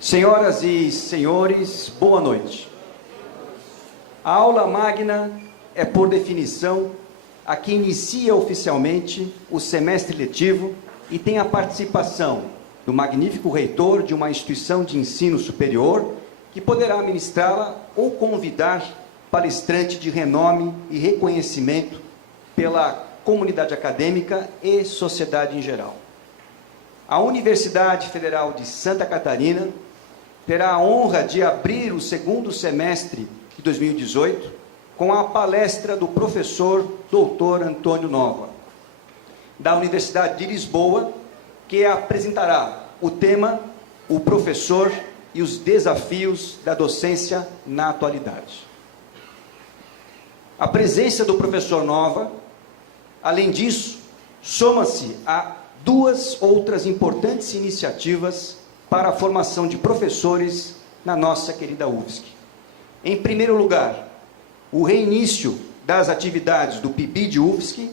Senhoras e senhores, boa noite. A aula magna é, por definição, a que inicia oficialmente o semestre letivo e tem a participação do magnífico reitor de uma instituição de ensino superior que poderá ministrá-la ou convidar palestrante de renome e reconhecimento pela comunidade acadêmica e sociedade em geral. A Universidade Federal de Santa Catarina terá a honra de abrir o segundo semestre de 2018 com a palestra do professor Dr. Antônio Nova, da Universidade de Lisboa, que apresentará o tema O Professor e os Desafios da Docência na Atualidade. A presença do professor Nova, além disso, soma-se a duas outras importantes iniciativas para a formação de professores na nossa querida UFSC. Em primeiro lugar, o reinício das atividades do PIBID de UFSC,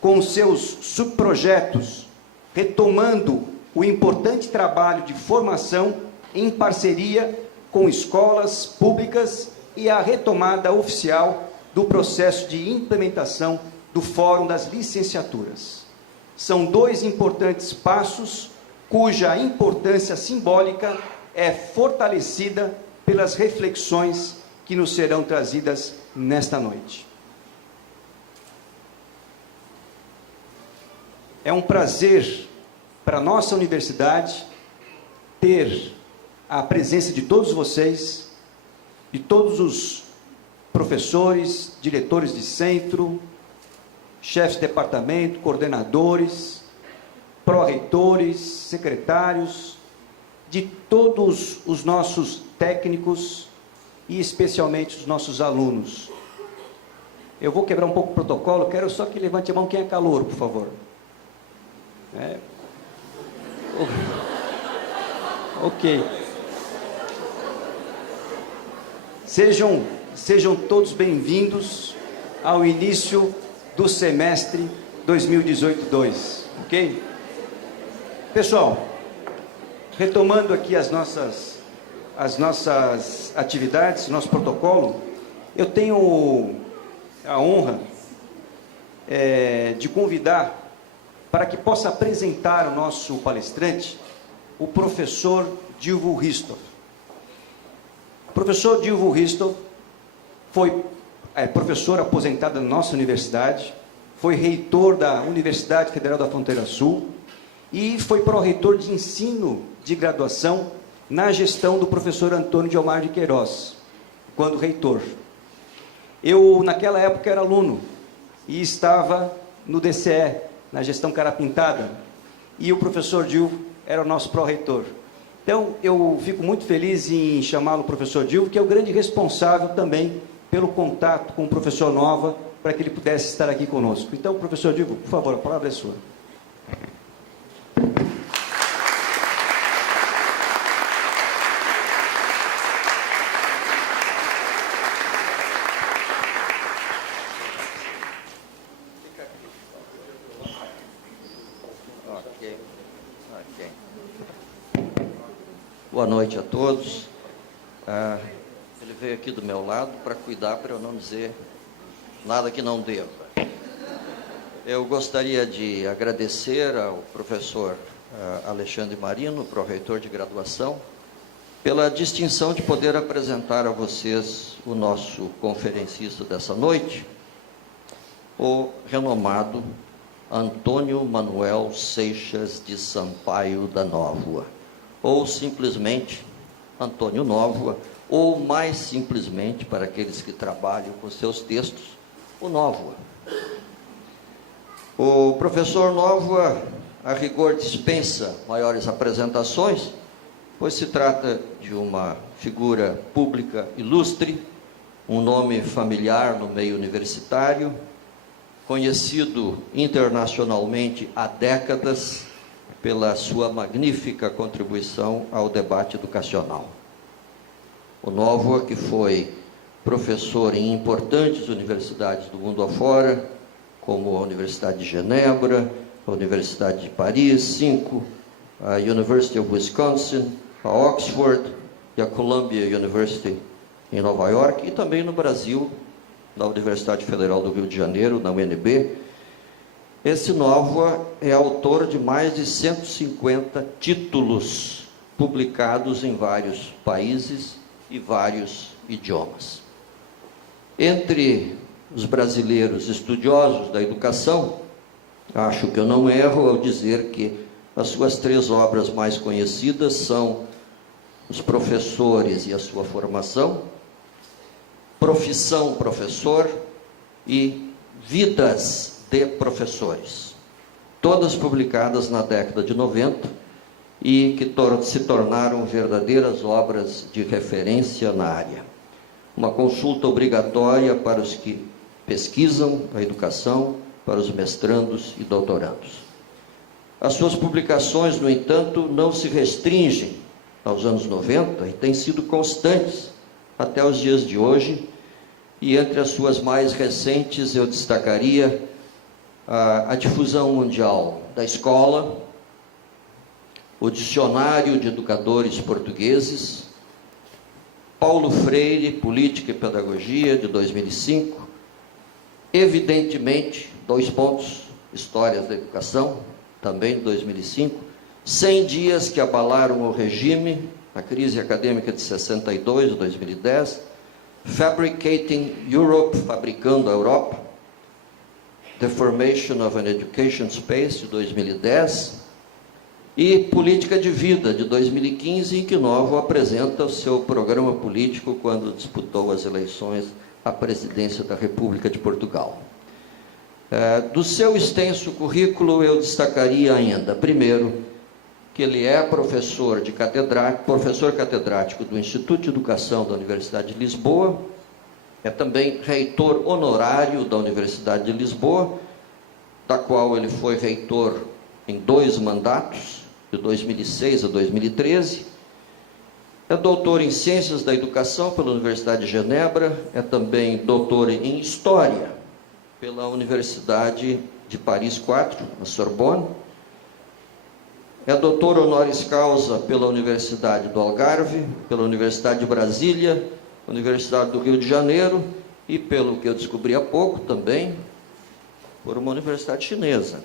com seus subprojetos, retomando o importante trabalho de formação em parceria com escolas públicas e a retomada oficial do processo de implementação do Fórum das Licenciaturas. São dois importantes passos cuja importância simbólica é fortalecida pelas reflexões que nos serão trazidas nesta noite. É um prazer para a nossa universidade ter a presença de todos vocês, de todos os professores, diretores de centro, chefes de departamento, coordenadores, pró-reitores, secretários, de todos os nossos técnicos e especialmente os nossos alunos. Eu vou quebrar um pouco o protocolo, quero só que levante a mão quem é calouro, por favor. Ok. Sejam todos bem-vindos ao início do semestre 2018-2, ok? Pessoal, retomando aqui as nossas atividades, nosso protocolo, eu tenho a honra de convidar para que possa apresentar o nosso palestrante, o professor Dilvo Ristoff. O professor Dilvo Ristoff foi professor aposentado na nossa universidade, foi reitor da Universidade Federal da Fronteira Sul e foi pró-reitor de ensino de graduação na gestão do professor Antônio de Almar de Queiroz, quando reitor. Eu, naquela época, era aluno e estava no DCE, na gestão Carapintada, e o professor Dilvo era o nosso pró-reitor. Então, eu fico muito feliz em chamá-lo professor Dilvo, que é o grande responsável também pelo contato com o professor Nova, para que ele pudesse estar aqui conosco. Então, professor Dilvo, por favor, a palavra é sua. Boa noite a todos. Ele veio aqui do meu lado para cuidar, para eu não dizer nada que não deva. Eu gostaria de agradecer ao professor Alexandre Marino, pró-reitor de graduação, pela distinção de poder apresentar a vocês o nosso conferencista dessa noite, o renomado Antônio Manuel Seixas de Sampaio da Nóvoa, ou simplesmente Antônio Nóvoa, ou mais simplesmente, para aqueles que trabalham com seus textos, o Nóvoa. O professor Nóvoa, a rigor, dispensa maiores apresentações, pois se trata de uma figura pública ilustre, um nome familiar no meio universitário, conhecido internacionalmente há décadas pela sua magnífica contribuição ao debate educacional. O Nóvoa, que foi professor em importantes universidades do mundo afora, como a Universidade de Genebra, a Universidade de Paris, 5, a University of Wisconsin, a Oxford e a Columbia University em Nova York, e também no Brasil, na Universidade Federal do Rio de Janeiro, na UNB. Esse Nóvoa é autor de mais de 150 títulos publicados em vários países e vários idiomas. Entre os brasileiros estudiosos da educação, acho que eu não erro ao dizer que as suas 3 obras mais conhecidas são Os Professores e a Sua Formação, Profissão Professor e Vidas de Professores, todas publicadas na década de 90 e que se tornaram verdadeiras obras de referência na área. Uma consulta obrigatória para os que pesquisam a educação, para os mestrandos e doutorandos. As suas publicações, no entanto, não se restringem aos anos 90 e têm sido constantes até os dias de hoje, e entre as suas mais recentes eu destacaria a difusão mundial da escola, o Dicionário de Educadores Portugueses, Paulo Freire, Política e Pedagogia, de 2005, evidentemente, 2 pontos, Histórias da Educação, também de 2005, 100 dias que abalaram o regime, a crise acadêmica de 62, de 2010, Fabricating Europe, Fabricando a Europa, The Formation of an Education Space, de 2010, e Política de Vida, de 2015, em que Nóvoa apresenta o seu programa político quando disputou as eleições à presidência da República de Portugal. Do seu extenso currículo, eu destacaria ainda, primeiro, que ele é professor catedrático do Instituto de Educação da Universidade de Lisboa, é também reitor honorário da Universidade de Lisboa, da qual ele foi reitor em 2 mandatos, de 2006 a 2013, é doutor em Ciências da Educação pela Universidade de Genebra, é também doutor em História pela Universidade de Paris IV, na Sorbonne, é doutor honoris causa pela Universidade do Algarve, pela Universidade de Brasília, Universidade do Rio de Janeiro e, pelo que eu descobri há pouco também, por uma universidade chinesa.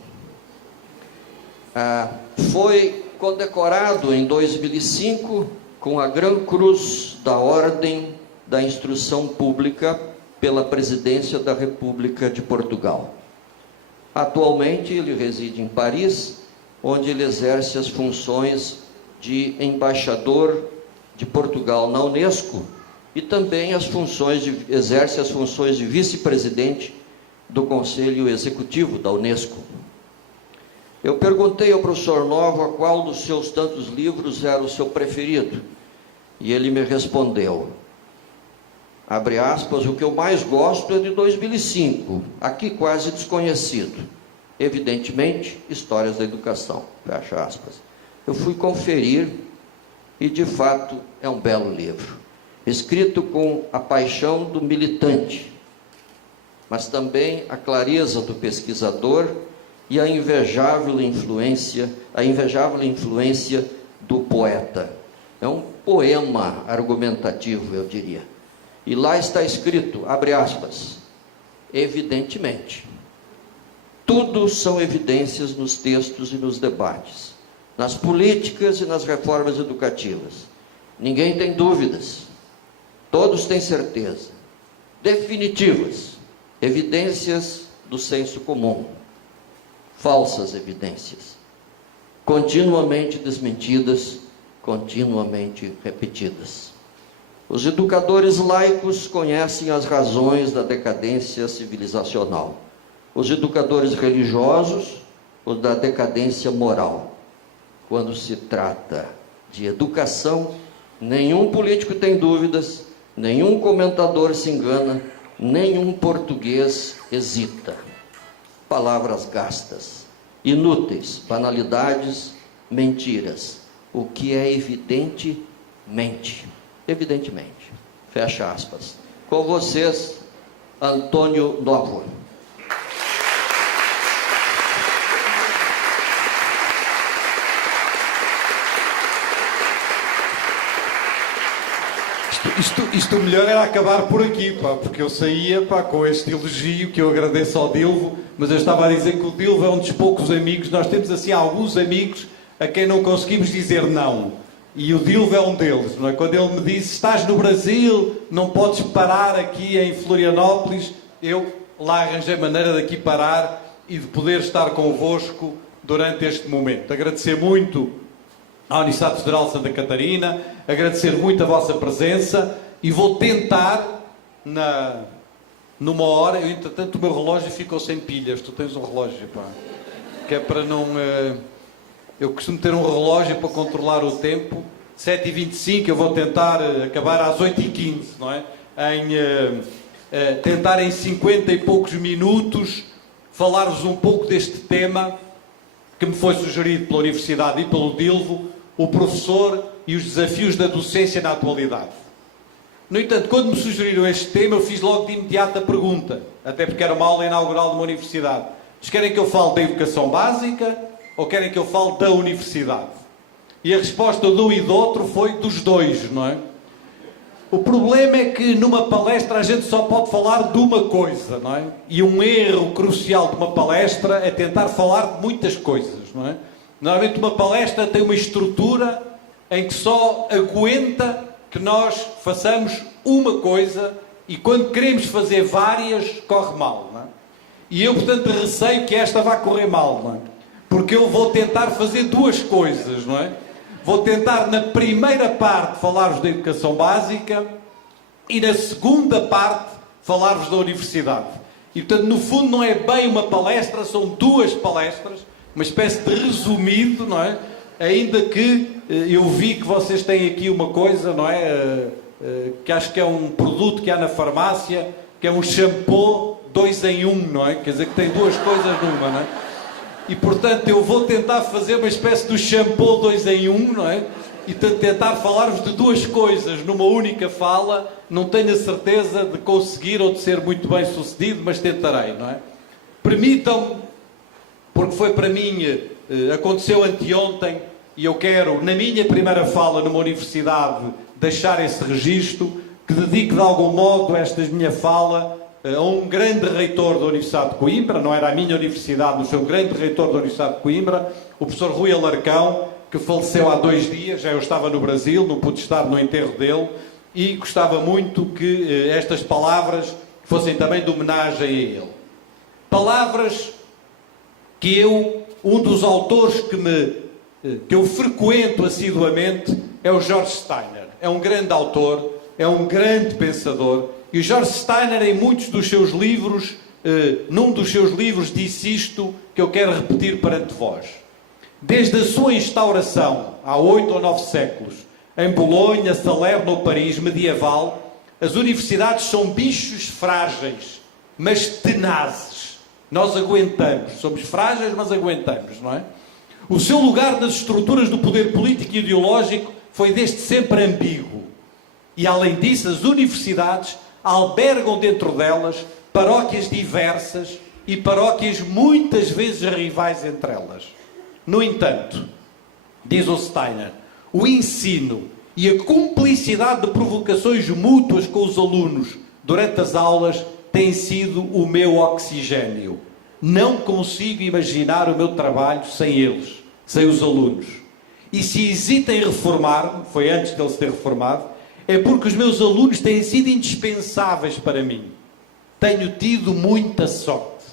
Foi condecorado em 2005 com a Gran Cruz da Ordem da Instrução Pública pela Presidência da República de Portugal. Atualmente ele reside em Paris, onde ele exerce as funções de embaixador de Portugal na Unesco e também exerce as funções de vice-presidente do Conselho Executivo da Unesco. Eu perguntei ao professor Nóvoa qual dos seus tantos livros era o seu preferido, e ele me respondeu, abre aspas, o que eu mais gosto é de 2005, aqui quase desconhecido, evidentemente, Histórias da Educação, fecha aspas. Eu fui conferir e, de fato, é um belo livro, escrito com a paixão do militante, mas também a clareza do pesquisador e a invejável influência do poeta. É um poema argumentativo, eu diria. E lá está escrito, abre aspas, evidentemente. Tudo são evidências nos textos e nos debates, nas políticas e nas reformas educativas. Ninguém tem dúvidas, todos têm certeza. Definitivas, evidências do senso comum. Falsas evidências, continuamente desmentidas, continuamente repetidas. Os educadores laicos conhecem as razões da decadência civilizacional. Os educadores religiosos, os da decadência moral. Quando se trata de educação, nenhum político tem dúvidas, nenhum comentador se engana, nenhum português hesita. Palavras gastas, inúteis, banalidades, mentiras. O que é evidente, mente. Evidentemente. Fecha aspas. Com vocês, Antônio Nóvoa. Isto o melhor era acabar por aqui, pá, porque eu saía, pá, com este elogio que eu agradeço ao Dilvo, mas eu estava a dizer que o Dilvo é um dos poucos amigos, nós temos assim alguns amigos a quem não conseguimos dizer não. E o Dilvo é um deles, não é? Quando ele me disse, estás no Brasil, não podes parar aqui em Florianópolis, eu lá arranjei maneira de aqui parar e de poder estar convosco durante este momento. Agradecer muito à Universidade Federal de Santa Catarina, agradecer muito a vossa presença e vou tentar, numa hora, entretanto o meu relógio ficou sem pilhas, tu tens um relógio, pá, que é para não... eu costumo ter um relógio para controlar o tempo, 7h25, eu vou tentar acabar às 8h15, não é? Tentar em 50 e poucos minutos falar-vos um pouco deste tema que me foi sugerido pela Universidade e pelo Dilvo, o professor e os desafios da docência na atualidade. No entanto, quando me sugeriram este tema, eu fiz logo de imediato a pergunta, até porque era uma aula inaugural de uma universidade. Vocês querem que eu fale da educação básica ou querem que eu fale da universidade? E a resposta de um e do outro foi dos dois, não é? O problema é que numa palestra a gente só pode falar de uma coisa, não é? E um erro crucial de uma palestra é tentar falar de muitas coisas, não é? Normalmente uma palestra tem uma estrutura em que só aguenta que nós façamos uma coisa e quando queremos fazer várias, corre mal, não é? E eu, portanto, receio que esta vá correr mal, não é? Porque eu vou tentar fazer duas coisas, não é? Vou tentar, na primeira parte, falar-vos da educação básica e, na segunda parte, falar-vos da universidade. E, portanto, no fundo, não é bem uma palestra, são duas palestras, uma espécie de resumido, não é? Ainda que eu vi que vocês têm aqui uma coisa, não é? Que acho que é um produto que há na farmácia, que é um shampoo 2 em 1, não é? Quer dizer, que tem duas coisas numa, não é? E, portanto, eu vou tentar fazer uma espécie de shampoo 2 em 1, não é? E tentar falar-vos de duas coisas numa única fala. Não tenho a certeza de conseguir ou de ser muito bem sucedido, mas tentarei, não é? Permitam-me, porque foi para mim, aconteceu anteontem, e eu quero, na minha primeira fala numa universidade, deixar esse registro, que dedique de algum modo esta minha fala a um grande reitor da Universidade de Coimbra, não era a minha universidade, mas foi um grande reitor da Universidade de Coimbra, o professor Rui Alarcão, que faleceu há 2 dias, já eu estava no Brasil, não pude estar no enterro dele, e gostava muito que estas palavras fossem também de homenagem a ele. Palavras que um dos autores que eu frequento assiduamente é o George Steiner. É um grande autor, é um grande pensador, e o George Steiner, em muitos dos seus livros, num dos seus livros, disse isto que eu quero repetir perante vós. Desde a sua instauração, há 8 ou 9 séculos, em Bolonha, Salerno ou Paris, medieval, as universidades são bichos frágeis, mas tenazes. Nós aguentamos. Somos frágeis, mas aguentamos, não é? O seu lugar nas estruturas do poder político e ideológico foi desde sempre ambíguo. E, além disso, as universidades albergam dentro delas paróquias diversas e paróquias muitas vezes rivais entre elas. No entanto, diz o Steiner, o ensino e a cumplicidade de provocações mútuas com os alunos durante as aulas tem sido o meu oxigênio. Não consigo imaginar o meu trabalho sem eles, sem os alunos. E se hesita em reformar-me, foi antes dele se ter reformado, é porque os meus alunos têm sido indispensáveis para mim. Tenho tido muita sorte.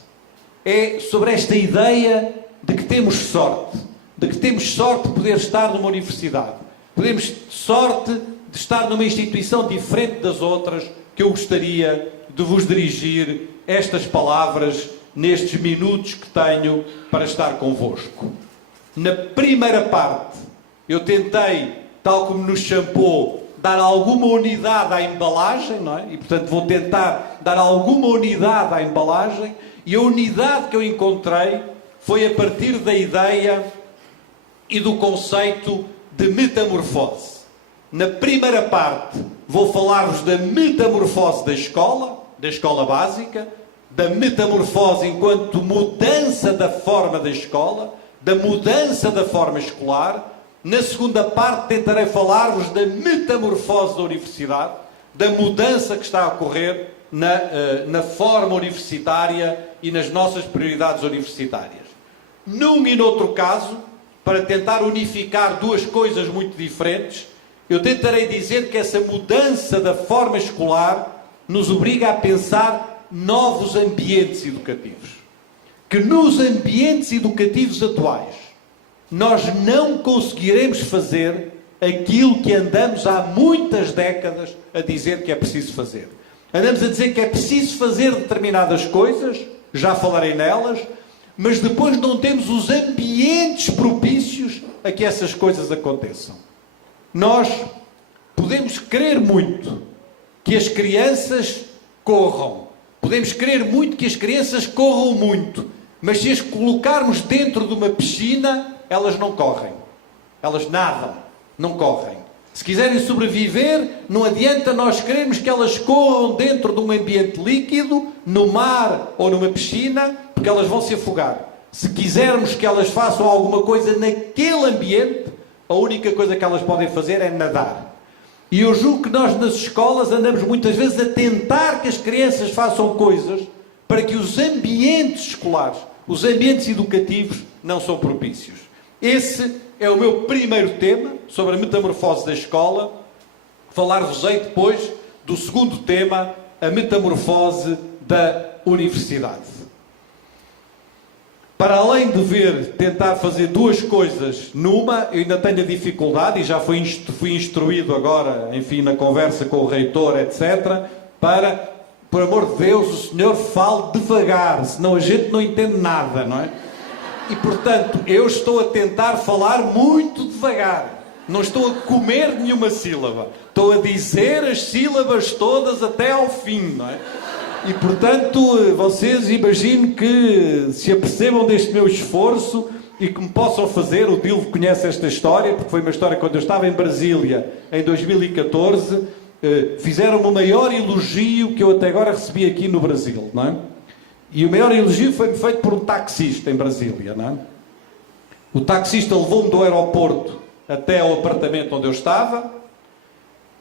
É sobre esta ideia de que temos sorte. De que temos sorte de poder estar numa universidade. Temos sorte de estar numa instituição diferente das outras, que eu gostaria de vos dirigir estas palavras nestes minutos que tenho para estar convosco. Na primeira parte, eu tentei, tal como no shampoo, dar alguma unidade à embalagem, não é? E, portanto, vou tentar dar alguma unidade à embalagem, e a unidade que eu encontrei foi a partir da ideia e do conceito de metamorfose. Na primeira parte, vou falar-vos da metamorfose da escola básica, da metamorfose enquanto mudança da forma da escola, da mudança da forma escolar, Na segunda parte tentarei falar-vos da metamorfose da universidade, da mudança que está a ocorrer na forma universitária e nas nossas prioridades universitárias. Num e noutro caso, para tentar unificar duas coisas muito diferentes, eu tentarei dizer que essa mudança da forma escolar nos obriga a pensar novos ambientes educativos. Que nos ambientes educativos atuais nós não conseguiremos fazer aquilo que andamos há muitas décadas a dizer que é preciso fazer. Andamos a dizer que é preciso fazer determinadas coisas, já falarei nelas, mas depois não temos os ambientes propícios a que essas coisas aconteçam. Nós podemos querer muito que as crianças corram, podemos querer muito que as crianças corram muito, mas se as colocarmos dentro de uma piscina, elas não correm, elas nadam, não correm. Se quiserem sobreviver, não adianta nós querermos que elas corram dentro de um ambiente líquido, no mar ou numa piscina, porque elas vão se afogar. Se quisermos que elas façam alguma coisa naquele ambiente, a única coisa que elas podem fazer é nadar. E eu julgo que nós nas escolas andamos muitas vezes a tentar que as crianças façam coisas para que os ambientes escolares, os ambientes educativos, não são propícios. Esse é o meu primeiro tema, sobre a metamorfose da escola. Falar-vos-ei depois do segundo tema, a metamorfose da universidade. Para além de tentar fazer duas coisas numa, eu ainda tenho a dificuldade, e já fui instruído agora, enfim, na conversa com o reitor, etc., para, por amor de Deus, o senhor fale devagar, senão a gente não entende nada, não é? E, portanto, eu estou a tentar falar muito devagar. Não estou a comer nenhuma sílaba. Estou a dizer as sílabas todas até ao fim, não é? E, portanto, vocês imagino que se apercebam deste meu esforço e que me possam fazer, o Dilvo conhece esta história, porque foi uma história quando eu estava em Brasília, em 2014, fizeram-me o maior elogio que eu até agora recebi aqui no Brasil, não é? E o maior elogio foi-me feito por um taxista em Brasília, não é? O taxista levou-me do aeroporto até ao apartamento onde eu estava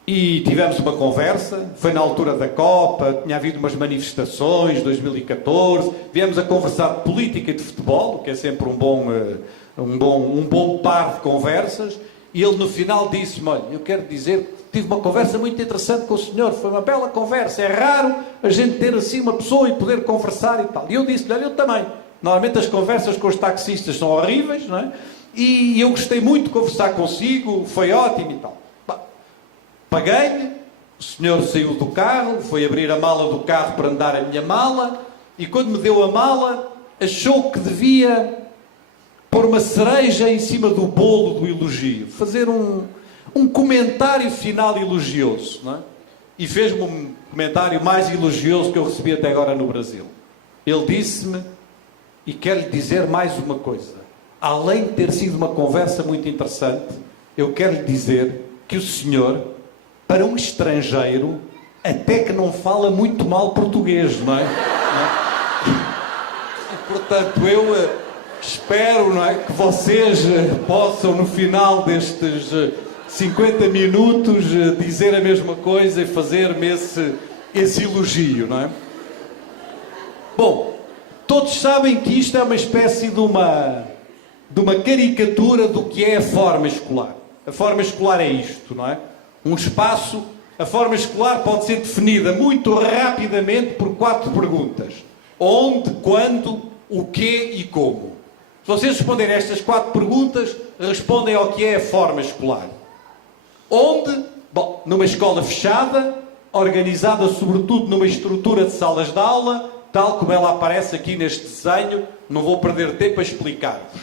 e tivemos uma conversa. Foi na altura da Copa, tinha havido umas manifestações, 2014. Viemos a conversar de política e de futebol, que é sempre um bom par de conversas. E ele no final disse-me: olha, eu quero dizer que tive uma conversa muito interessante com o senhor, foi uma bela conversa, é raro a gente ter assim uma pessoa e poder conversar e tal. E eu disse-lhe: olha, eu também. Normalmente as conversas com os taxistas são horríveis, não é? E eu gostei muito de conversar consigo, foi ótimo e tal. Paguei-lhe, o senhor saiu do carro, foi abrir a mala do carro para me dar a minha mala, e quando me deu a mala, achou que devia pôr uma cereja em cima do bolo do elogio, fazer um comentário final elogioso, não é? E fez-me um comentário mais elogioso que eu recebi até agora no Brasil. Ele disse-me, e quero-lhe dizer mais uma coisa: além de ter sido uma conversa muito interessante, eu quero lhe dizer que o senhor, para um estrangeiro, até que não fala muito mal português, não é? E, portanto, eu espero, não é, que vocês possam, no final destes 50 minutos, dizer a mesma coisa e fazer-me esse elogio, não é? Bom, todos sabem que isto é uma espécie de uma caricatura do que é a forma escolar. A forma escolar é isto, não é? Um espaço. A forma escolar pode ser definida muito rapidamente por 4 perguntas: onde, quando, o quê e como. Se vocês responderem a estas 4 perguntas, respondem ao que é a forma escolar. Onde? Bom, numa escola fechada, organizada sobretudo numa estrutura de salas de aula, tal como ela aparece aqui neste desenho. Não vou perder tempo a explicar-vos.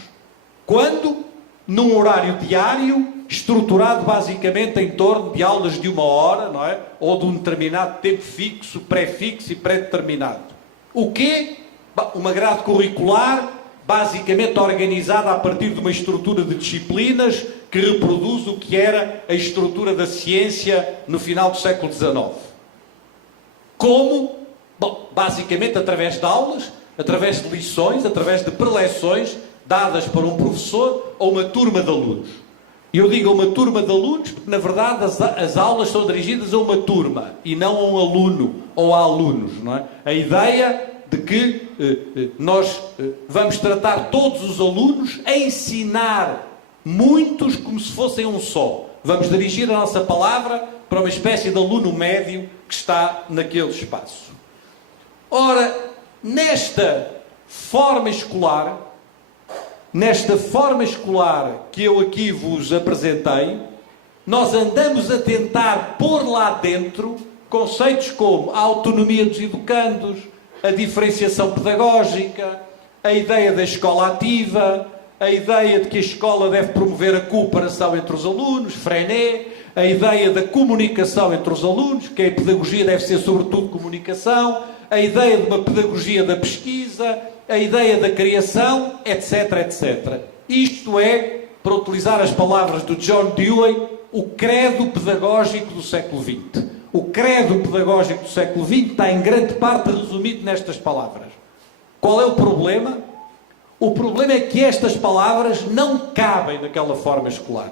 Quando? Num horário diário, estruturado basicamente em torno de aulas de 1 hora, não é? Ou de um determinado tempo fixo, pré-fixo e pré-determinado. O quê? Bom, uma grade curricular basicamente organizada a partir de uma estrutura de disciplinas que reproduz o que era a estrutura da ciência no final do século XIX. Como? Bom, basicamente através de aulas, através de lições, através de preleções dadas por um professor ou uma turma de alunos. Eu digo a uma turma de alunos, porque na verdade as aulas são dirigidas a uma turma e não a um aluno ou a alunos, não é? A ideia de que nós vamos tratar todos os alunos a ensinar muitos como se fossem um só. Vamos dirigir a nossa palavra para uma espécie de aluno médio que está naquele espaço. Ora, nesta forma escolar que eu aqui vos apresentei, nós andamos a tentar pôr lá dentro conceitos como a autonomia dos educandos, a diferenciação pedagógica, a ideia da escola ativa, a ideia de que a escola deve promover a cooperação entre os alunos, Freinet, a ideia da comunicação entre os alunos, que a pedagogia deve ser sobretudo comunicação, a ideia de uma pedagogia da pesquisa, a ideia da criação, etc, etc. Isto é, para utilizar as palavras do John Dewey, o credo pedagógico do século XX. O credo pedagógico do século XX está em grande parte resumido nestas palavras. Qual é o problema? O problema é que estas palavras não cabem naquela forma escolar.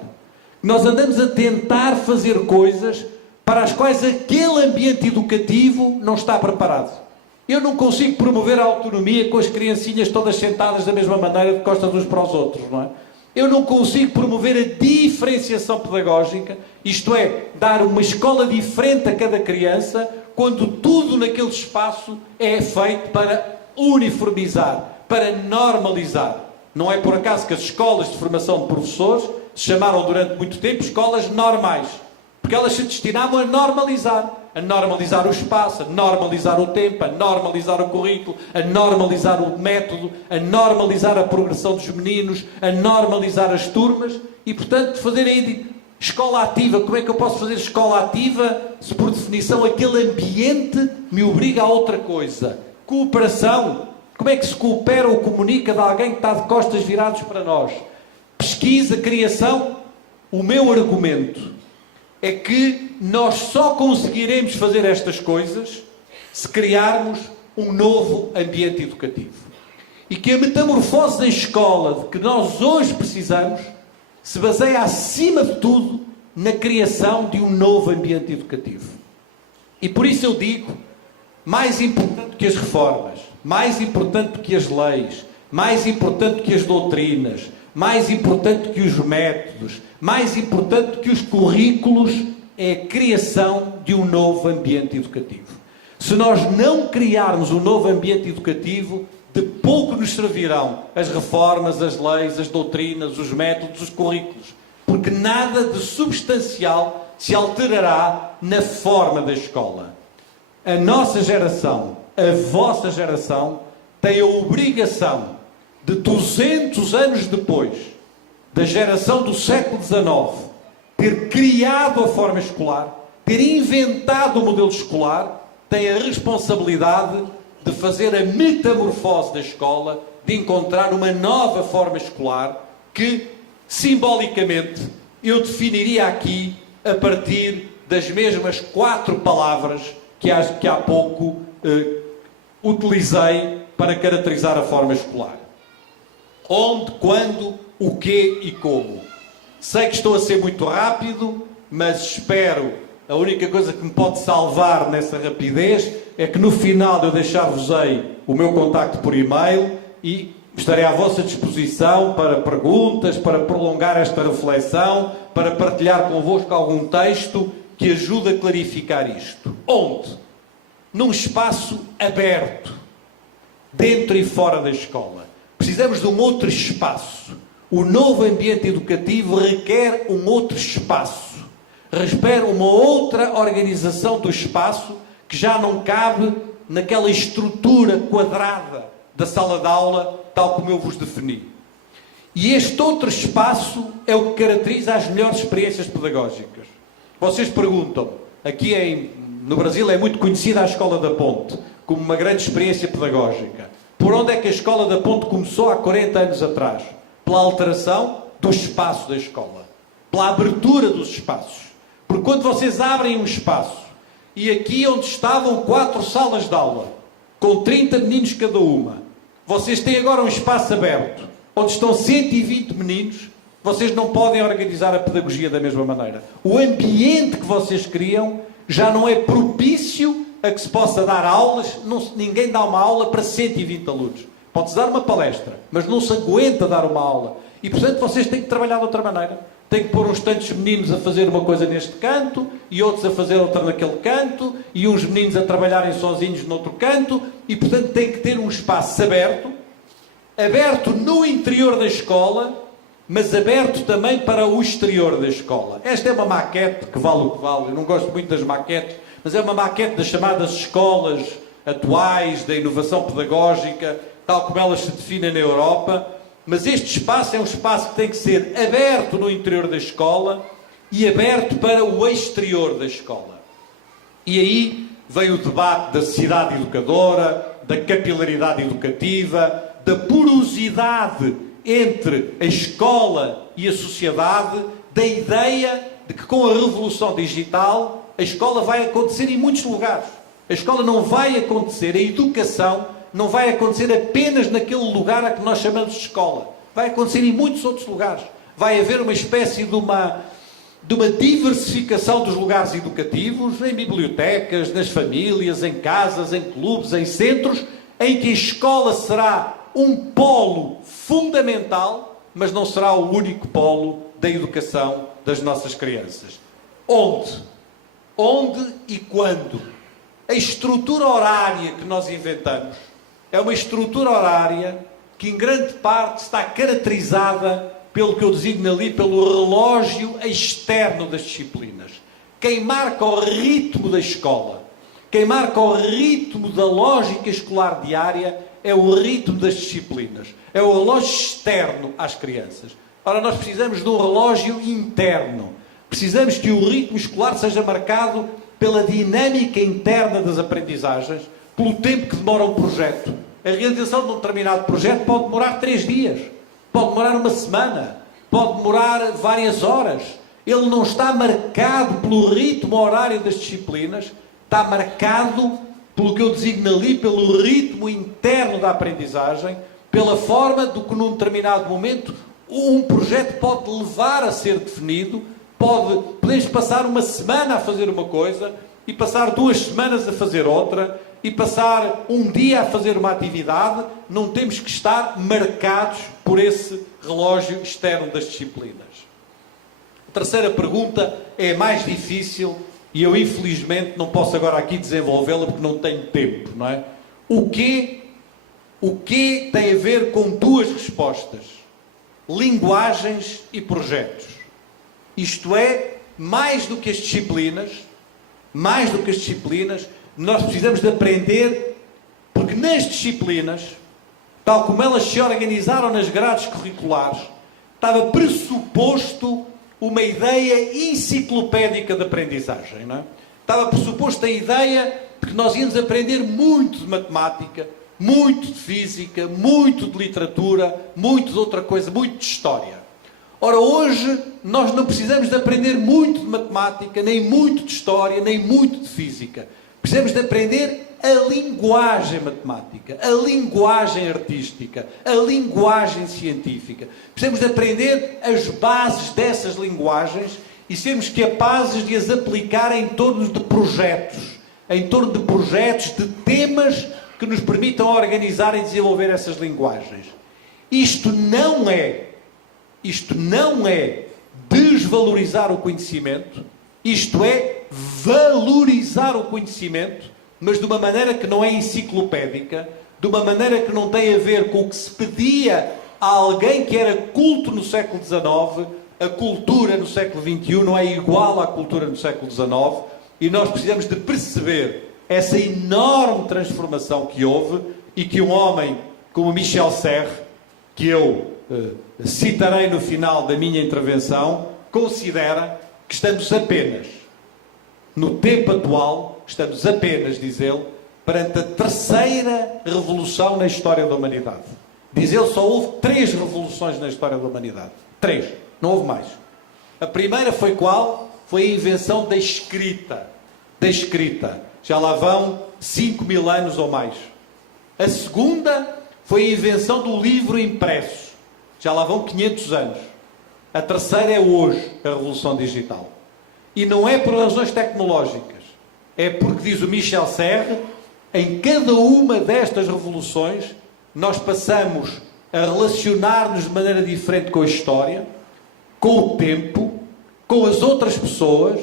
Nós andamos a tentar fazer coisas para as quais aquele ambiente educativo não está preparado. Eu não consigo promover a autonomia com as criancinhas todas sentadas da mesma maneira de costas uns para os outros, não é? Eu não consigo promover a diferenciação pedagógica, isto é, dar uma escola diferente a cada criança, quando tudo naquele espaço é feito para uniformizar, para normalizar. Não é por acaso que as escolas de formação de professores se chamaram durante muito tempo escolas normais, porque elas se destinavam a normalizar o espaço, a normalizar o tempo, a normalizar o currículo, a normalizar o método, a normalizar a progressão dos meninos, a normalizar as turmas e, portanto, fazer aí escola ativa. Como é que eu posso fazer escola ativa se, por definição, aquele ambiente me obriga a outra coisa? Cooperação. Como é que se coopera ou comunica de alguém que está de costas virados para nós? Pesquisa, criação. O meu argumento é que nós só conseguiremos fazer estas coisas se criarmos um novo ambiente educativo. E que a metamorfose da escola de que nós hoje precisamos se baseia, acima de tudo, na criação de um novo ambiente educativo. E por isso eu digo, mais importante que as reformas, mais importante que as leis, mais importante que as doutrinas, mais importante que os métodos, mais importante que os currículos, é a criação de um novo ambiente educativo. Se nós não criarmos um novo ambiente educativo, de pouco nos servirão as reformas, as leis, as doutrinas, os métodos, os currículos, porque nada de substancial se alterará na forma da escola. A nossa geração, a vossa geração, tem a obrigação de 200 anos depois da geração do século XIX ter criado a forma escolar, ter inventado o modelo escolar, tem a responsabilidade de fazer a metamorfose da escola, de encontrar uma nova forma escolar que, simbolicamente, eu definiria aqui a partir das mesmas 4 palavras que há pouco utilizei para caracterizar a forma escolar. Onde, quando, o quê e como. Sei que estou a ser muito rápido, mas espero, a única coisa que me pode salvar nessa rapidez é que no final eu deixar-vos-ei o meu contacto por e-mail e estarei à vossa disposição para perguntas, para prolongar esta reflexão, para partilhar convosco algum texto que ajude a clarificar isto. Onde? Num espaço aberto, dentro e fora da escola. Precisamos de um outro espaço. O novo ambiente educativo requer um outro espaço. Requer uma outra organização do espaço que já não cabe naquela estrutura quadrada da sala de aula, tal como eu vos defini. E este outro espaço é o que caracteriza as melhores experiências pedagógicas. Vocês perguntam, aqui no Brasil é muito conhecida a Escola da Ponte, como uma grande experiência pedagógica. Por onde é que a Escola da Ponte começou há 40 anos atrás? Pela alteração do espaço da escola, pela abertura dos espaços. Porque quando vocês abrem um espaço, e aqui onde estavam 4 salas de aula, com 30 meninos cada uma, vocês têm agora um espaço aberto, onde estão 120 meninos, vocês não podem organizar a pedagogia da mesma maneira. O ambiente que vocês criam já não é propício a que se possa dar aulas. Ninguém dá uma aula para 120 alunos. Pode-se dar uma palestra, mas não se aguenta dar uma aula. E, portanto, vocês têm que trabalhar de outra maneira. Têm que pôr uns tantos meninos a fazer uma coisa neste canto, e outros a fazer outra naquele canto, e uns meninos a trabalharem sozinhos noutro canto, e, portanto, tem que ter um espaço aberto no interior da escola, mas aberto também para o exterior da escola. Esta é uma maquete que vale o que vale. Eu não gosto muito das maquetes, mas é uma maquete das chamadas escolas atuais, da inovação pedagógica, tal como elas se definem na Europa. Mas este espaço é um espaço que tem que ser aberto no interior da escola e aberto para o exterior da escola. E aí vem o debate da cidade educadora, da capilaridade educativa, da porosidade entre a escola e a sociedade, da ideia de que com a revolução digital a escola vai acontecer em muitos lugares. A escola não vai acontecer, a educação não vai acontecer apenas naquele lugar a que nós chamamos de escola. Vai acontecer em muitos outros lugares. Vai haver uma espécie de uma diversificação dos lugares educativos, em bibliotecas, nas famílias, em casas, em clubes, em centros, em que a escola será um polo fundamental, mas não será o único polo da educação das nossas crianças. Onde? Onde e quando? A estrutura horária que nós inventamos é uma estrutura horária que em grande parte está caracterizada pelo que eu designo ali, pelo relógio externo das disciplinas. Quem marca o ritmo da escola, quem marca o ritmo da lógica escolar diária é o ritmo das disciplinas. É o relógio externo às crianças. Ora, nós precisamos de um relógio interno. Precisamos que o ritmo escolar seja marcado pela dinâmica interna das aprendizagens, pelo tempo que demora um projeto. A realização de um determinado projeto pode demorar 3 dias, pode demorar uma semana, pode demorar várias horas. Ele não está marcado pelo ritmo horário das disciplinas, está marcado pelo que eu designo ali, pelo ritmo interno da aprendizagem, pela forma do que num determinado momento um projeto pode levar a ser definido. Podemos passar uma semana a fazer uma coisa, e passar 2 semanas a fazer outra, e passar um dia a fazer uma atividade. Não temos que estar marcados por esse relógio externo das disciplinas. A terceira pergunta é a mais difícil, e eu infelizmente não posso agora aqui desenvolvê-la porque não tenho tempo, não é? O que tem a ver com 2 respostas: linguagens e projetos. Isto é, mais do que as disciplinas, nós precisamos de aprender, porque nas disciplinas, tal como elas se organizaram nas grades curriculares, estava pressuposto uma ideia enciclopédica de aprendizagem, não é? Estava pressuposto a ideia de que nós íamos aprender muito de matemática, muito de física, muito de literatura, muito de outra coisa, muito de história. Ora, hoje nós não precisamos de aprender muito de matemática, nem muito de história, nem muito de física. Precisamos de aprender a linguagem matemática, a linguagem artística, a linguagem científica. Precisamos de aprender as bases dessas linguagens e sermos capazes de as aplicar em torno de projetos, de temas que nos permitam organizar e desenvolver essas linguagens. Isto não é desvalorizar o conhecimento, isto é valorizar o conhecimento, mas de uma maneira que não é enciclopédica, de uma maneira que não tem a ver com o que se pedia a alguém que era culto no século XIX. A cultura no século XXI não é igual à cultura no século XIX, e nós precisamos de perceber essa enorme transformação que houve e que um homem como Michel Serres, que eu citarei no final da minha intervenção, considera que estamos apenas, no tempo atual, diz ele, perante a terceira revolução na história da humanidade. Diz ele, só houve 3 revoluções na história da humanidade. 3, não houve mais. A primeira foi qual? Foi a invenção da escrita. Já lá vão 5.000 anos ou mais. A segunda foi a invenção do livro impresso. Já lá vão 500 anos. A terceira é hoje, a revolução digital. E não é por razões tecnológicas. É porque, diz o Michel Serres, em cada uma destas revoluções, nós passamos a relacionar-nos de maneira diferente com a história, com o tempo, com as outras pessoas,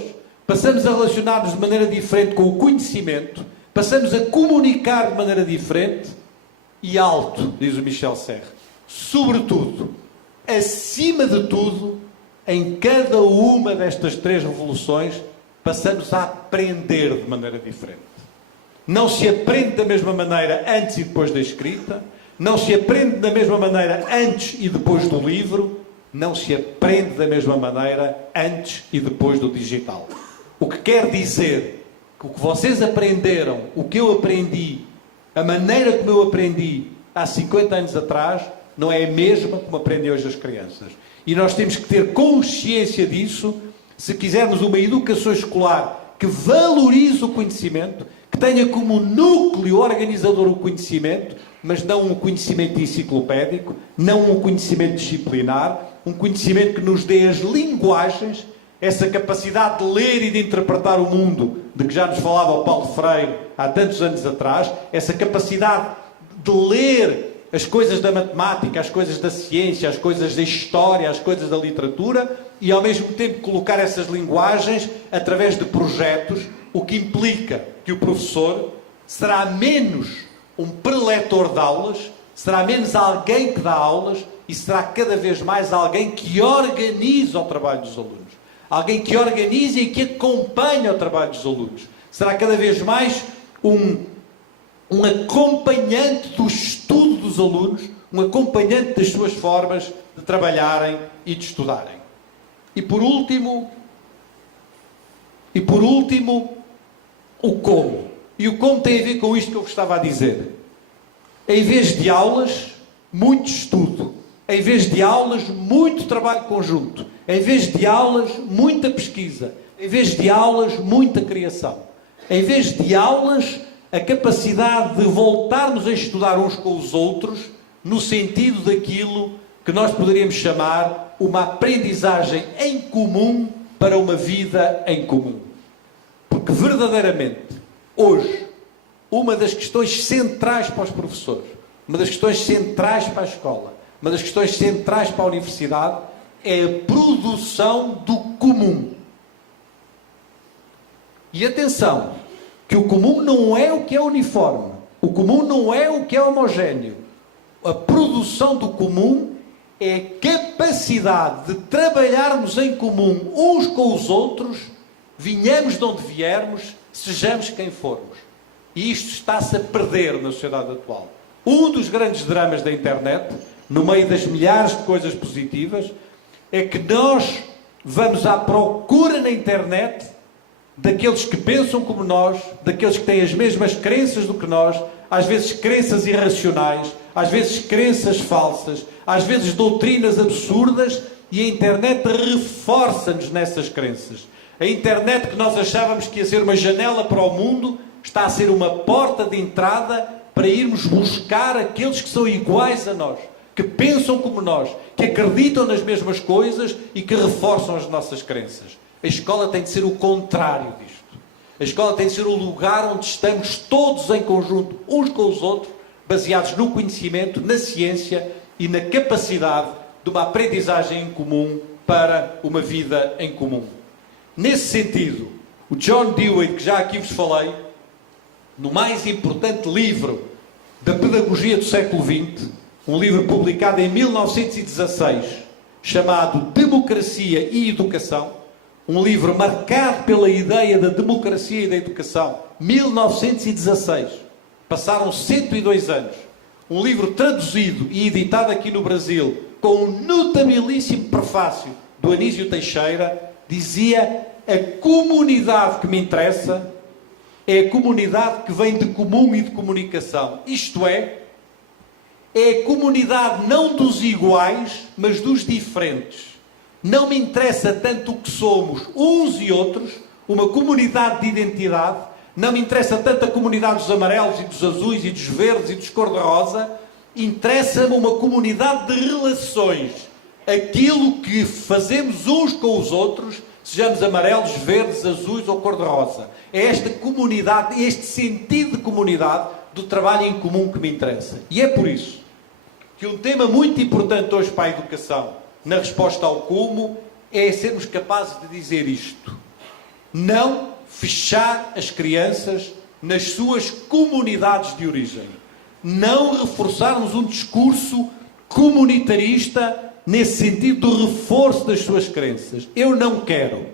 passamos a relacionar-nos de maneira diferente com o conhecimento, passamos a comunicar de maneira diferente e alto, diz o Michel Serres. Sobretudo, acima de tudo, em cada uma destas três revoluções, passamos a aprender de maneira diferente. Não se aprende da mesma maneira antes e depois da escrita, não se aprende da mesma maneira antes e depois do livro, não se aprende da mesma maneira antes e depois do digital. O que quer dizer que o que vocês aprenderam, o que eu aprendi, a maneira como eu aprendi há 50 anos atrás, não é a mesma como aprendem hoje as crianças. E nós temos que ter consciência disso, se quisermos uma educação escolar que valorize o conhecimento, que tenha como núcleo organizador o conhecimento, mas não um conhecimento enciclopédico, não um conhecimento disciplinar, um conhecimento que nos dê as linguagens, essa capacidade de ler e de interpretar o mundo, de que já nos falava o Paulo Freire há tantos anos atrás, essa capacidade de ler as coisas da matemática, as coisas da ciência, as coisas da história, as coisas da literatura, e ao mesmo tempo colocar essas linguagens através de projetos, o que implica que o professor será menos um preletor de aulas, será menos alguém que dá aulas e será cada vez mais alguém que organiza o trabalho dos alunos. Alguém que organiza e que acompanha o trabalho dos alunos. Será cada vez mais um acompanhante do estudo dos alunos, um acompanhante das suas formas de trabalharem e de estudarem. E por último, o como. E o como tem a ver com isto que eu vos estava a dizer. Em vez de aulas, muito estudo. Em vez de aulas, muito trabalho conjunto. Em vez de aulas, muita pesquisa. Em vez de aulas, muita criação. Em vez de aulas, a capacidade de voltarmos a estudar uns com os outros, no sentido daquilo que nós poderíamos chamar uma aprendizagem em comum para uma vida em comum. Porque verdadeiramente, hoje, uma das questões centrais para os professores, uma das questões centrais para a escola, uma das questões centrais para a universidade é a produção do comum. E atenção, que o comum não é o que é uniforme, o comum não é o que é homogéneo. A produção do comum é a capacidade de trabalharmos em comum uns com os outros, vinhamos de onde viermos, sejamos quem formos. E isto está-se a perder na sociedade atual. Um dos grandes dramas da internet, no meio das milhares de coisas positivas, é que nós vamos à procura na internet daqueles que pensam como nós, daqueles que têm as mesmas crenças do que nós, às vezes crenças irracionais, às vezes crenças falsas, às vezes doutrinas absurdas, e a internet reforça-nos nessas crenças. A internet que nós achávamos que ia ser uma janela para o mundo, está a ser uma porta de entrada para irmos buscar aqueles que são iguais a nós, que pensam como nós, que acreditam nas mesmas coisas e que reforçam as nossas crenças. A escola tem de ser o contrário disto. A escola tem de ser o lugar onde estamos todos em conjunto, uns com os outros, baseados no conhecimento, na ciência e na capacidade de uma aprendizagem em comum para uma vida em comum. Nesse sentido, o John Dewey, que já aqui vos falei, no mais importante livro da pedagogia do século XX, um livro publicado em 1916, chamado Democracia e Educação, um livro marcado pela ideia da democracia e da educação, 1916. Passaram 102 anos. Um livro traduzido e editado aqui no Brasil, com um notabilíssimo prefácio do Anísio Teixeira, dizia: a comunidade que me interessa é a comunidade que vem de comum e de comunicação. Isto é a comunidade não dos iguais, mas dos diferentes. Não me interessa tanto o que somos uns e outros, uma comunidade de identidade. Não me interessa tanto a comunidade dos amarelos e dos azuis e dos verdes e dos cor-de-rosa. Interessa-me uma comunidade de relações aquilo que fazemos uns com os outros, sejamos amarelos, verdes, azuis ou cor-de-rosa. É esta comunidade, este sentido de comunidade, do trabalho em comum que me interessa. E é por isso que um tema muito importante hoje para a educação, na resposta ao como, é sermos capazes de dizer isto. Não fechar as crianças nas suas comunidades de origem. Não reforçarmos um discurso comunitarista nesse sentido do reforço das suas crenças. Eu não quero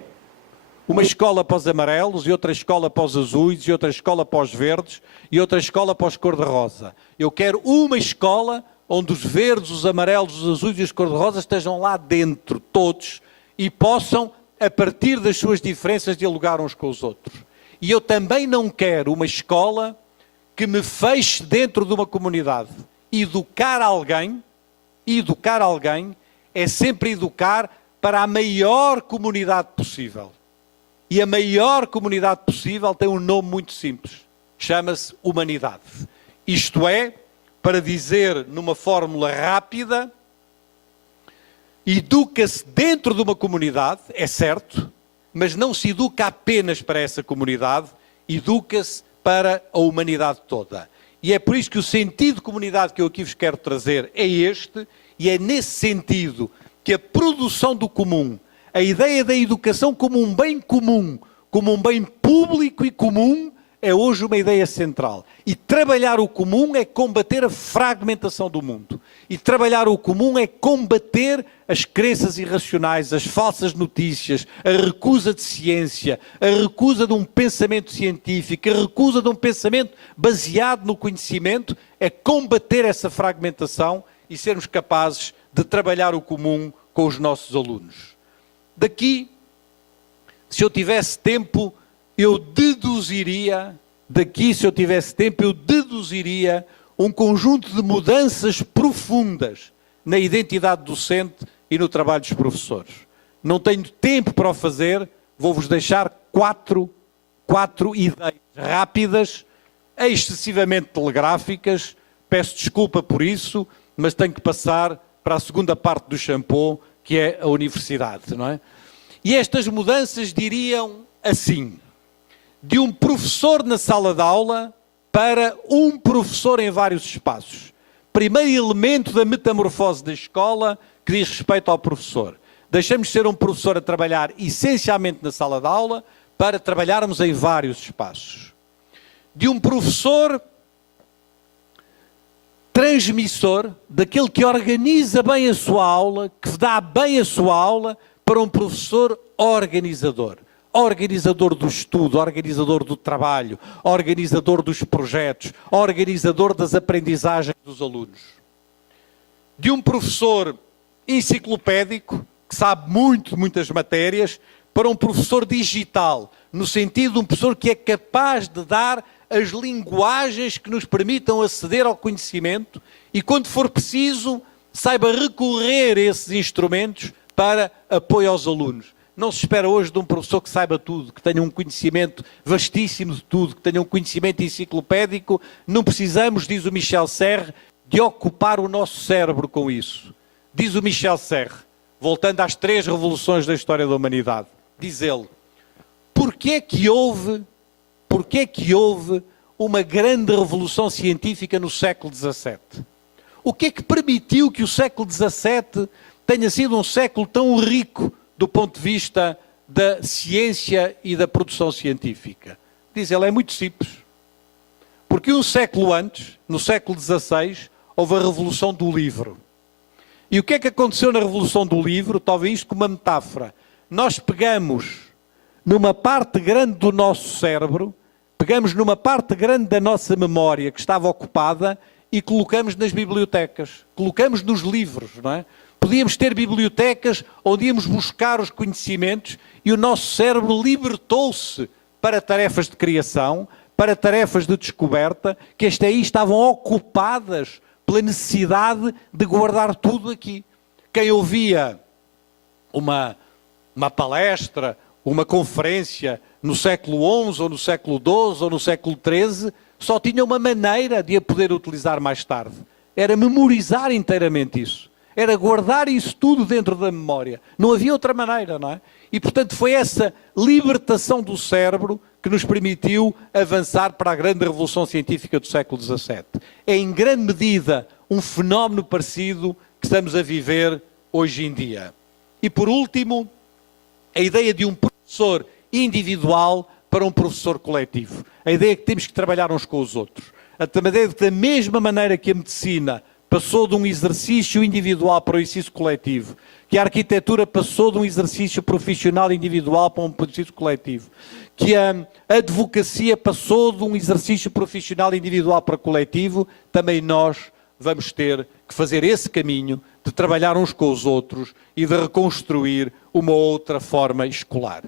uma escola para os amarelos e outra escola para os azuis e outra escola para os verdes e outra escola para os cor-de-rosa. Eu quero uma escola onde os verdes, os amarelos, os azuis e os cor-de-rosa estejam lá dentro, todos, e possam, a partir das suas diferenças, dialogar uns com os outros. E eu também não quero uma escola que me feche dentro de uma comunidade. Educar alguém é sempre educar para a maior comunidade possível. E a maior comunidade possível tem um nome muito simples. Chama-se humanidade. Isto é, para dizer numa fórmula rápida, educa-se dentro de uma comunidade, é certo, mas não se educa apenas para essa comunidade, educa-se para a humanidade toda. E é por isso que o sentido de comunidade que eu aqui vos quero trazer é este, e é nesse sentido que a produção do comum, a ideia da educação como um bem comum, como um bem público e comum, é hoje uma ideia central. E trabalhar o comum é combater a fragmentação do mundo. E trabalhar o comum é combater as crenças irracionais, as falsas notícias, a recusa de ciência, a recusa de um pensamento científico, a recusa de um pensamento baseado no conhecimento, é combater essa fragmentação e sermos capazes de trabalhar o comum com os nossos alunos. Daqui, se eu tivesse tempo, eu deduziria um conjunto de mudanças profundas na identidade docente e no trabalho dos professores. Não tenho tempo para o fazer, vou-vos deixar quatro ideias rápidas, excessivamente telegráficas, peço desculpa por isso, mas tenho que passar para a segunda parte do shampoo, que é a universidade, não é? E estas mudanças diriam assim: de um professor na sala de aula para um professor em vários espaços. Primeiro elemento da metamorfose da escola que diz respeito ao professor. Deixamos de ser um professor a trabalhar essencialmente na sala de aula para trabalharmos em vários espaços. De um professor transmissor, daquele que organiza bem a sua aula, que dá bem a sua aula, para um professor organizador. Organizador do estudo, organizador do trabalho, organizador dos projetos, organizador das aprendizagens dos alunos. De um professor enciclopédico, que sabe muitas matérias, para um professor digital, no sentido de um professor que é capaz de dar as linguagens que nos permitam aceder ao conhecimento e, quando for preciso, saiba recorrer a esses instrumentos para apoio aos alunos. Não se espera hoje de um professor que saiba tudo, que tenha um conhecimento vastíssimo de tudo, que tenha um conhecimento enciclopédico. Não precisamos, diz o Michel Serres, de ocupar o nosso cérebro com isso. Diz o Michel Serres, voltando às 3 revoluções da história da humanidade, diz ele: porquê é que houve uma grande revolução científica no século XVII? O que é que permitiu que o século XVII tenha sido um século tão rico do ponto de vista da ciência e da produção científica? Diz ele, é muito simples. Porque um século antes, no século XVI, houve a Revolução do Livro. E o que é que aconteceu na Revolução do Livro? Talvez isto como uma metáfora. Nós pegamos numa parte grande do nosso cérebro, pegamos numa parte grande da nossa memória que estava ocupada e colocamos nas bibliotecas, colocamos nos livros, não é? Podíamos ter bibliotecas onde íamos buscar os conhecimentos e o nosso cérebro libertou-se para tarefas de criação, para tarefas de descoberta, que até aí estavam ocupadas pela necessidade de guardar tudo aqui. Quem ouvia uma palestra, uma conferência no século XI, ou no século XII, ou no século XIII, só tinha uma maneira de a poder utilizar mais tarde. Era memorizar inteiramente isso. Era guardar isso tudo dentro da memória. Não havia outra maneira, não é? E, portanto, foi essa libertação do cérebro que nos permitiu avançar para a grande revolução científica do século XVII. É, em grande medida, um fenómeno parecido que estamos a viver hoje em dia. E, por último, a ideia de um professor individual para um professor coletivo. A ideia que temos que trabalhar uns com os outros. A ideia de que, da mesma maneira que a medicina passou de um exercício individual para o exercício coletivo, que a arquitetura passou de um exercício profissional individual para um exercício coletivo, que a advocacia passou de um exercício profissional individual para coletivo, também nós vamos ter que fazer esse caminho de trabalhar uns com os outros e de reconstruir uma outra forma escolar.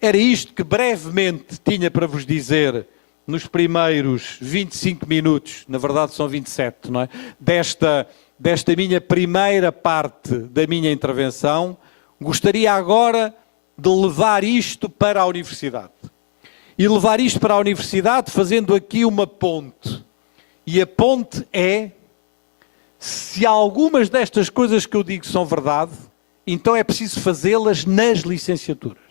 Era isto que brevemente tinha para vos dizer nos primeiros 25 minutos, na verdade são 27, não é? Desta minha primeira parte da minha intervenção. Gostaria agora de levar isto para a universidade. E levar isto para a universidade fazendo aqui uma ponte. E a ponte é, se algumas destas coisas que eu digo são verdade, então é preciso fazê-las nas licenciaturas.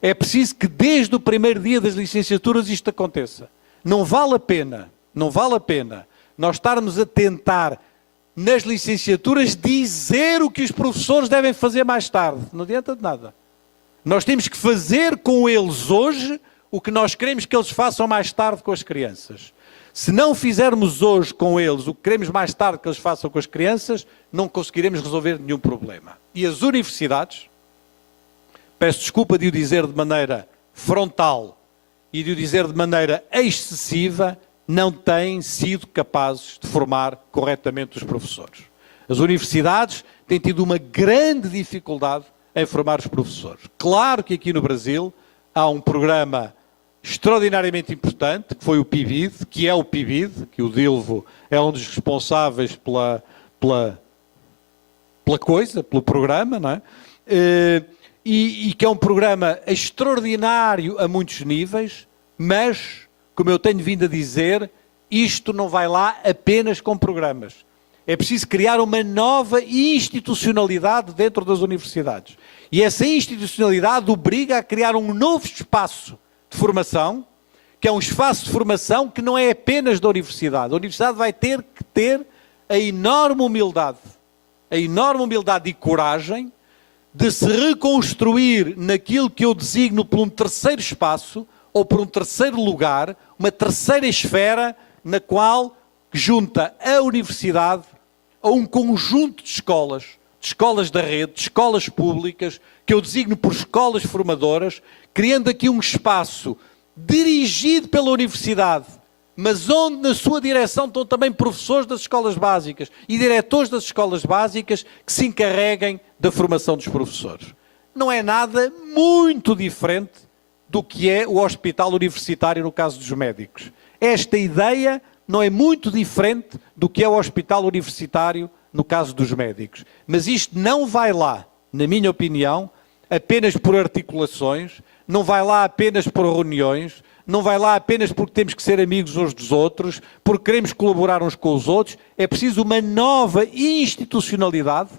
É preciso que desde o primeiro dia das licenciaturas isto aconteça. Não vale a pena nós estarmos a tentar nas licenciaturas dizer o que os professores devem fazer mais tarde. Não adianta de nada. Nós temos que fazer com eles hoje o que nós queremos que eles façam mais tarde com as crianças. Se não fizermos hoje com eles o que queremos mais tarde que eles façam com as crianças, não conseguiremos resolver nenhum problema. E as universidades, peço desculpa de o dizer de maneira frontal e de o dizer de maneira excessiva, não têm sido capazes de formar corretamente os professores. As universidades têm tido uma grande dificuldade em formar os professores. Claro que aqui no Brasil há um programa extraordinariamente importante, que foi o PIBID, que é o PIBID, que o Dilvo é um dos responsáveis pelo programa, não é? E que é um programa extraordinário a muitos níveis, mas, como eu tenho vindo a dizer, isto não vai lá apenas com programas. É preciso criar uma nova institucionalidade dentro das universidades. E essa institucionalidade obriga a criar um novo espaço de formação, que é um espaço de formação que não é apenas da universidade. A universidade vai ter que ter a enorme humildade e coragem de se reconstruir naquilo que eu designo por um terceiro espaço, ou por um terceiro lugar, uma terceira esfera, na qual junta a universidade a um conjunto de escolas da rede, de escolas públicas, que eu designo por escolas formadoras, criando aqui um espaço dirigido pela universidade, mas onde na sua direção estão também professores das escolas básicas e diretores das escolas básicas que se encarreguem da formação dos professores. Não é nada muito diferente do que é o hospital universitário no caso dos médicos. Esta ideia não é muito diferente do que é o hospital universitário no caso dos médicos. Mas isto não vai lá, na minha opinião, apenas por articulações, não vai lá apenas por reuniões, não vai lá apenas porque temos que ser amigos uns dos outros, porque queremos colaborar uns com os outros. É preciso uma nova institucionalidade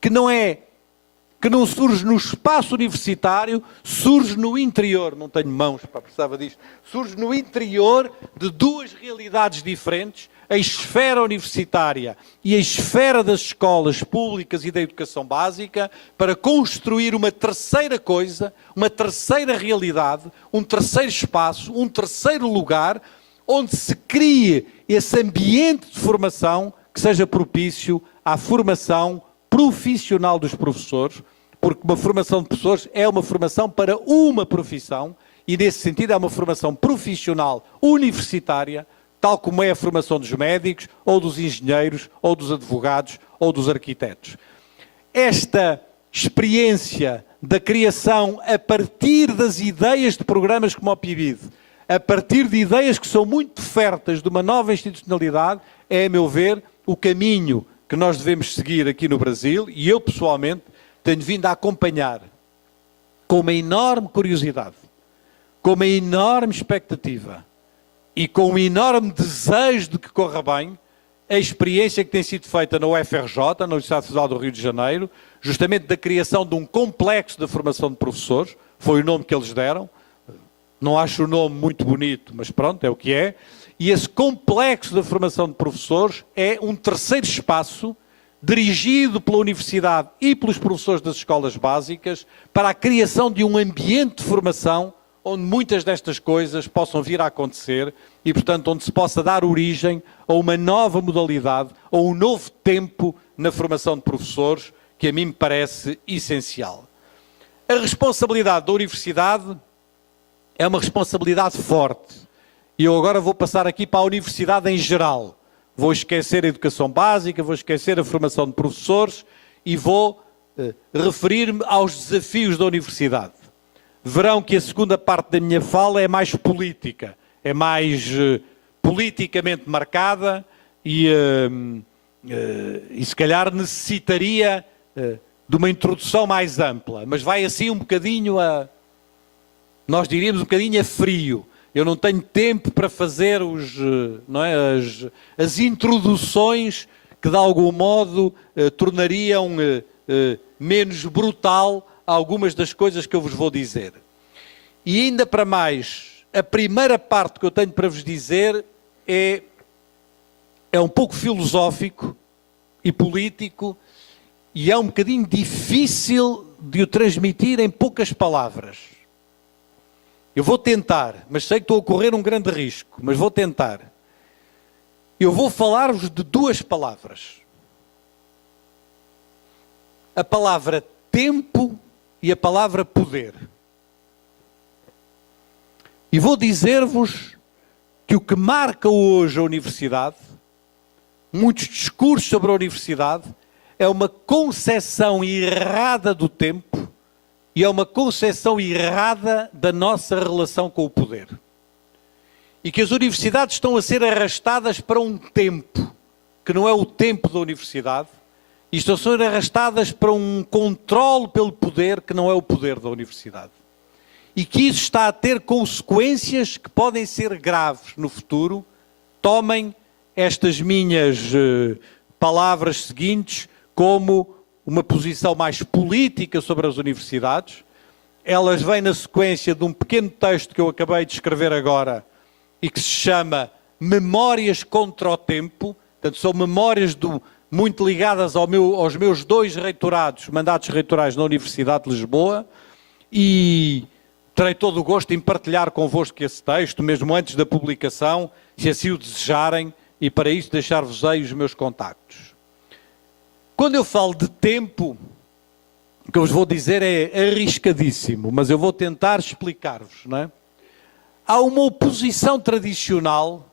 que não surge no espaço universitário, surge no interior, não tenho mãos para precisava disto, surge no interior de duas realidades diferentes, a esfera universitária e a esfera das escolas públicas e da educação básica, para construir uma terceira coisa, uma terceira realidade, um terceiro espaço, um terceiro lugar, onde se crie esse ambiente de formação que seja propício à formação profissional dos professores, porque uma formação de professores é uma formação para uma profissão e, nesse sentido, é uma formação profissional universitária, tal como é a formação dos médicos, ou dos engenheiros, ou dos advogados, ou dos arquitetos. Esta experiência da criação a partir das ideias de programas como o PIBID, a partir de ideias que são muito férteis de uma nova institucionalidade, é, a meu ver, o caminho que nós devemos seguir aqui no Brasil, e eu, pessoalmente, tenho vindo a acompanhar com uma enorme curiosidade, com uma enorme expectativa e com um enorme desejo de que corra bem a experiência que tem sido feita na UFRJ, na Universidade Federal do Rio de Janeiro, justamente da criação de um complexo de formação de professores, foi o nome que eles deram, não acho o nome muito bonito, mas pronto, é o que é, e esse complexo de formação de professores é um terceiro espaço dirigido pela Universidade e pelos professores das escolas básicas para a criação de um ambiente de formação onde muitas destas coisas possam vir a acontecer e, portanto, onde se possa dar origem a uma nova modalidade, a um novo tempo na formação de professores, que a mim me parece essencial. A responsabilidade da Universidade é uma responsabilidade forte. E eu agora vou passar aqui para a Universidade em geral. Vou esquecer a educação básica, vou esquecer a formação de professores e vou referir-me aos desafios da Universidade. Verão que a segunda parte da minha fala é mais política, é mais politicamente marcada e se calhar necessitaria de uma introdução mais ampla, mas vai assim um bocadinho a, nós diríamos um bocadinho a frio. Eu não tenho tempo para fazer as introduções que de algum modo tornariam menos brutal algumas das coisas que eu vos vou dizer. E ainda para mais, a primeira parte que eu tenho para vos dizer é um pouco filosófico e político e é um bocadinho difícil de o transmitir em poucas palavras. Eu vou tentar, mas sei que estou a correr um grande risco, mas vou tentar. Eu vou falar-vos de duas palavras. A palavra tempo e a palavra poder. E vou dizer-vos que o que marca hoje a universidade, muitos discursos sobre a universidade, é uma concepção errada do tempo e é uma concepção errada da nossa relação com o poder. E que as universidades estão a ser arrastadas para um tempo que não é o tempo da universidade, e estão a ser arrastadas para um controle pelo poder que não é o poder da universidade. E que isso está a ter consequências que podem ser graves no futuro. Tomem estas minhas palavras seguintes como uma posição mais política sobre as universidades. Elas vêm na sequência de um pequeno texto que eu acabei de escrever agora e que se chama Memórias contra o Tempo. Portanto, são memórias muito ligadas aos meus dois reitorados, mandatos reitorais na Universidade de Lisboa, e terei todo o gosto em partilhar convosco esse texto, mesmo antes da publicação, se assim o desejarem, e para isso deixar-vos aí os meus contactos. Quando eu falo de tempo, o que eu vos vou dizer é arriscadíssimo, mas eu vou tentar explicar-vos, não é? Há uma oposição tradicional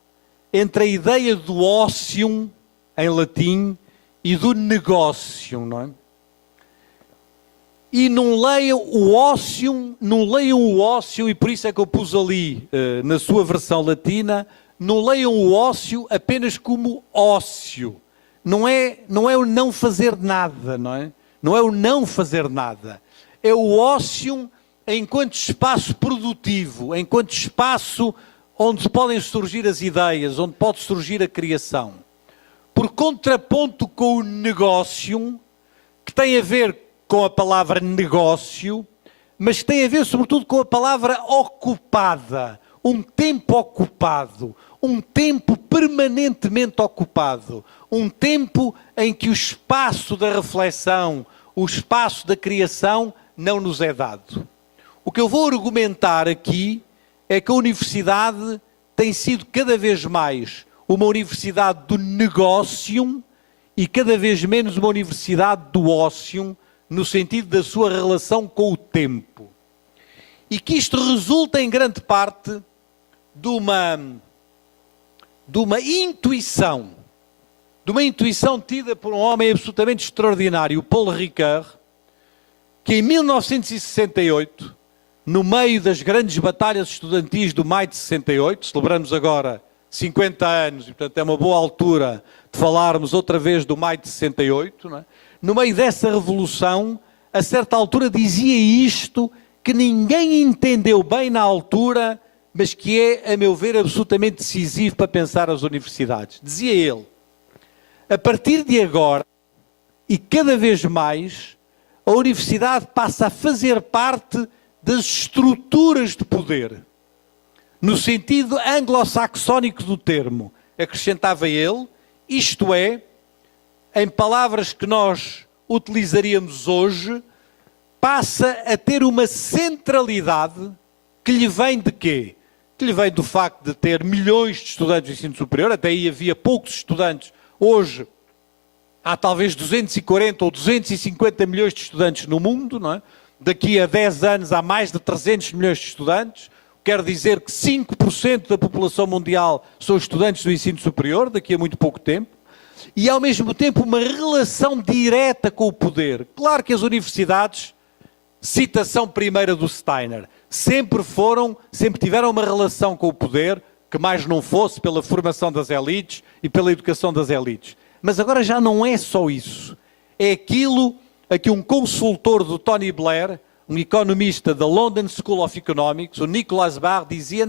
entre a ideia do ócium, em latim, e do negócio, não é? E não leiam o ócio, e por isso é que eu pus ali, na sua versão latina, não leiam o ócio apenas como ócio. Não é o não fazer nada, não é? Não é o não fazer nada. É o ócio enquanto espaço produtivo, enquanto espaço onde podem surgir as ideias, onde pode surgir a criação. Por contraponto com o negócio, que tem a ver com a palavra negócio, mas que tem a ver sobretudo com a palavra ocupada, um tempo ocupado, um tempo permanentemente ocupado, um tempo em que o espaço da reflexão, o espaço da criação não nos é dado. O que eu vou argumentar aqui é que a universidade tem sido cada vez mais uma universidade do negócio e cada vez menos uma universidade do ócio, no sentido da sua relação com o tempo. E que isto resulta em grande parte de uma intuição tida por um homem absolutamente extraordinário, Paul Ricoeur, que em 1968, no meio das grandes batalhas estudantis do maio de 68, celebramos agora 50 anos, e portanto é uma boa altura de falarmos outra vez do maio de 68, não é? No meio dessa revolução, a certa altura dizia isto que ninguém entendeu bem na altura, mas que é, a meu ver, absolutamente decisivo para pensar as universidades. Dizia ele: A partir de agora, e cada vez mais, a universidade passa a fazer parte das estruturas de poder, no sentido anglo-saxónico do termo, acrescentava ele, isto é, em palavras que nós utilizaríamos hoje, passa a ter uma centralidade que lhe vem de quê? Que lhe vem do facto de ter milhões de estudantes de ensino superior, até aí havia poucos estudantes, hoje há talvez 240 ou 250 milhões de estudantes no mundo, não é? Daqui a 10 anos há mais de 300 milhões de estudantes, quer dizer que 5% da população mundial são estudantes do ensino superior, daqui a muito pouco tempo, e ao mesmo tempo uma relação direta com o poder. Claro que as universidades, citação primeira do Steiner, sempre tiveram uma relação com o poder, que mais não fosse pela formação das elites e pela educação das elites. Mas agora já não é só isso. É aquilo a que um consultor do Tony Blair, um economista da London School of Economics, o Nicholas Barr, dizia,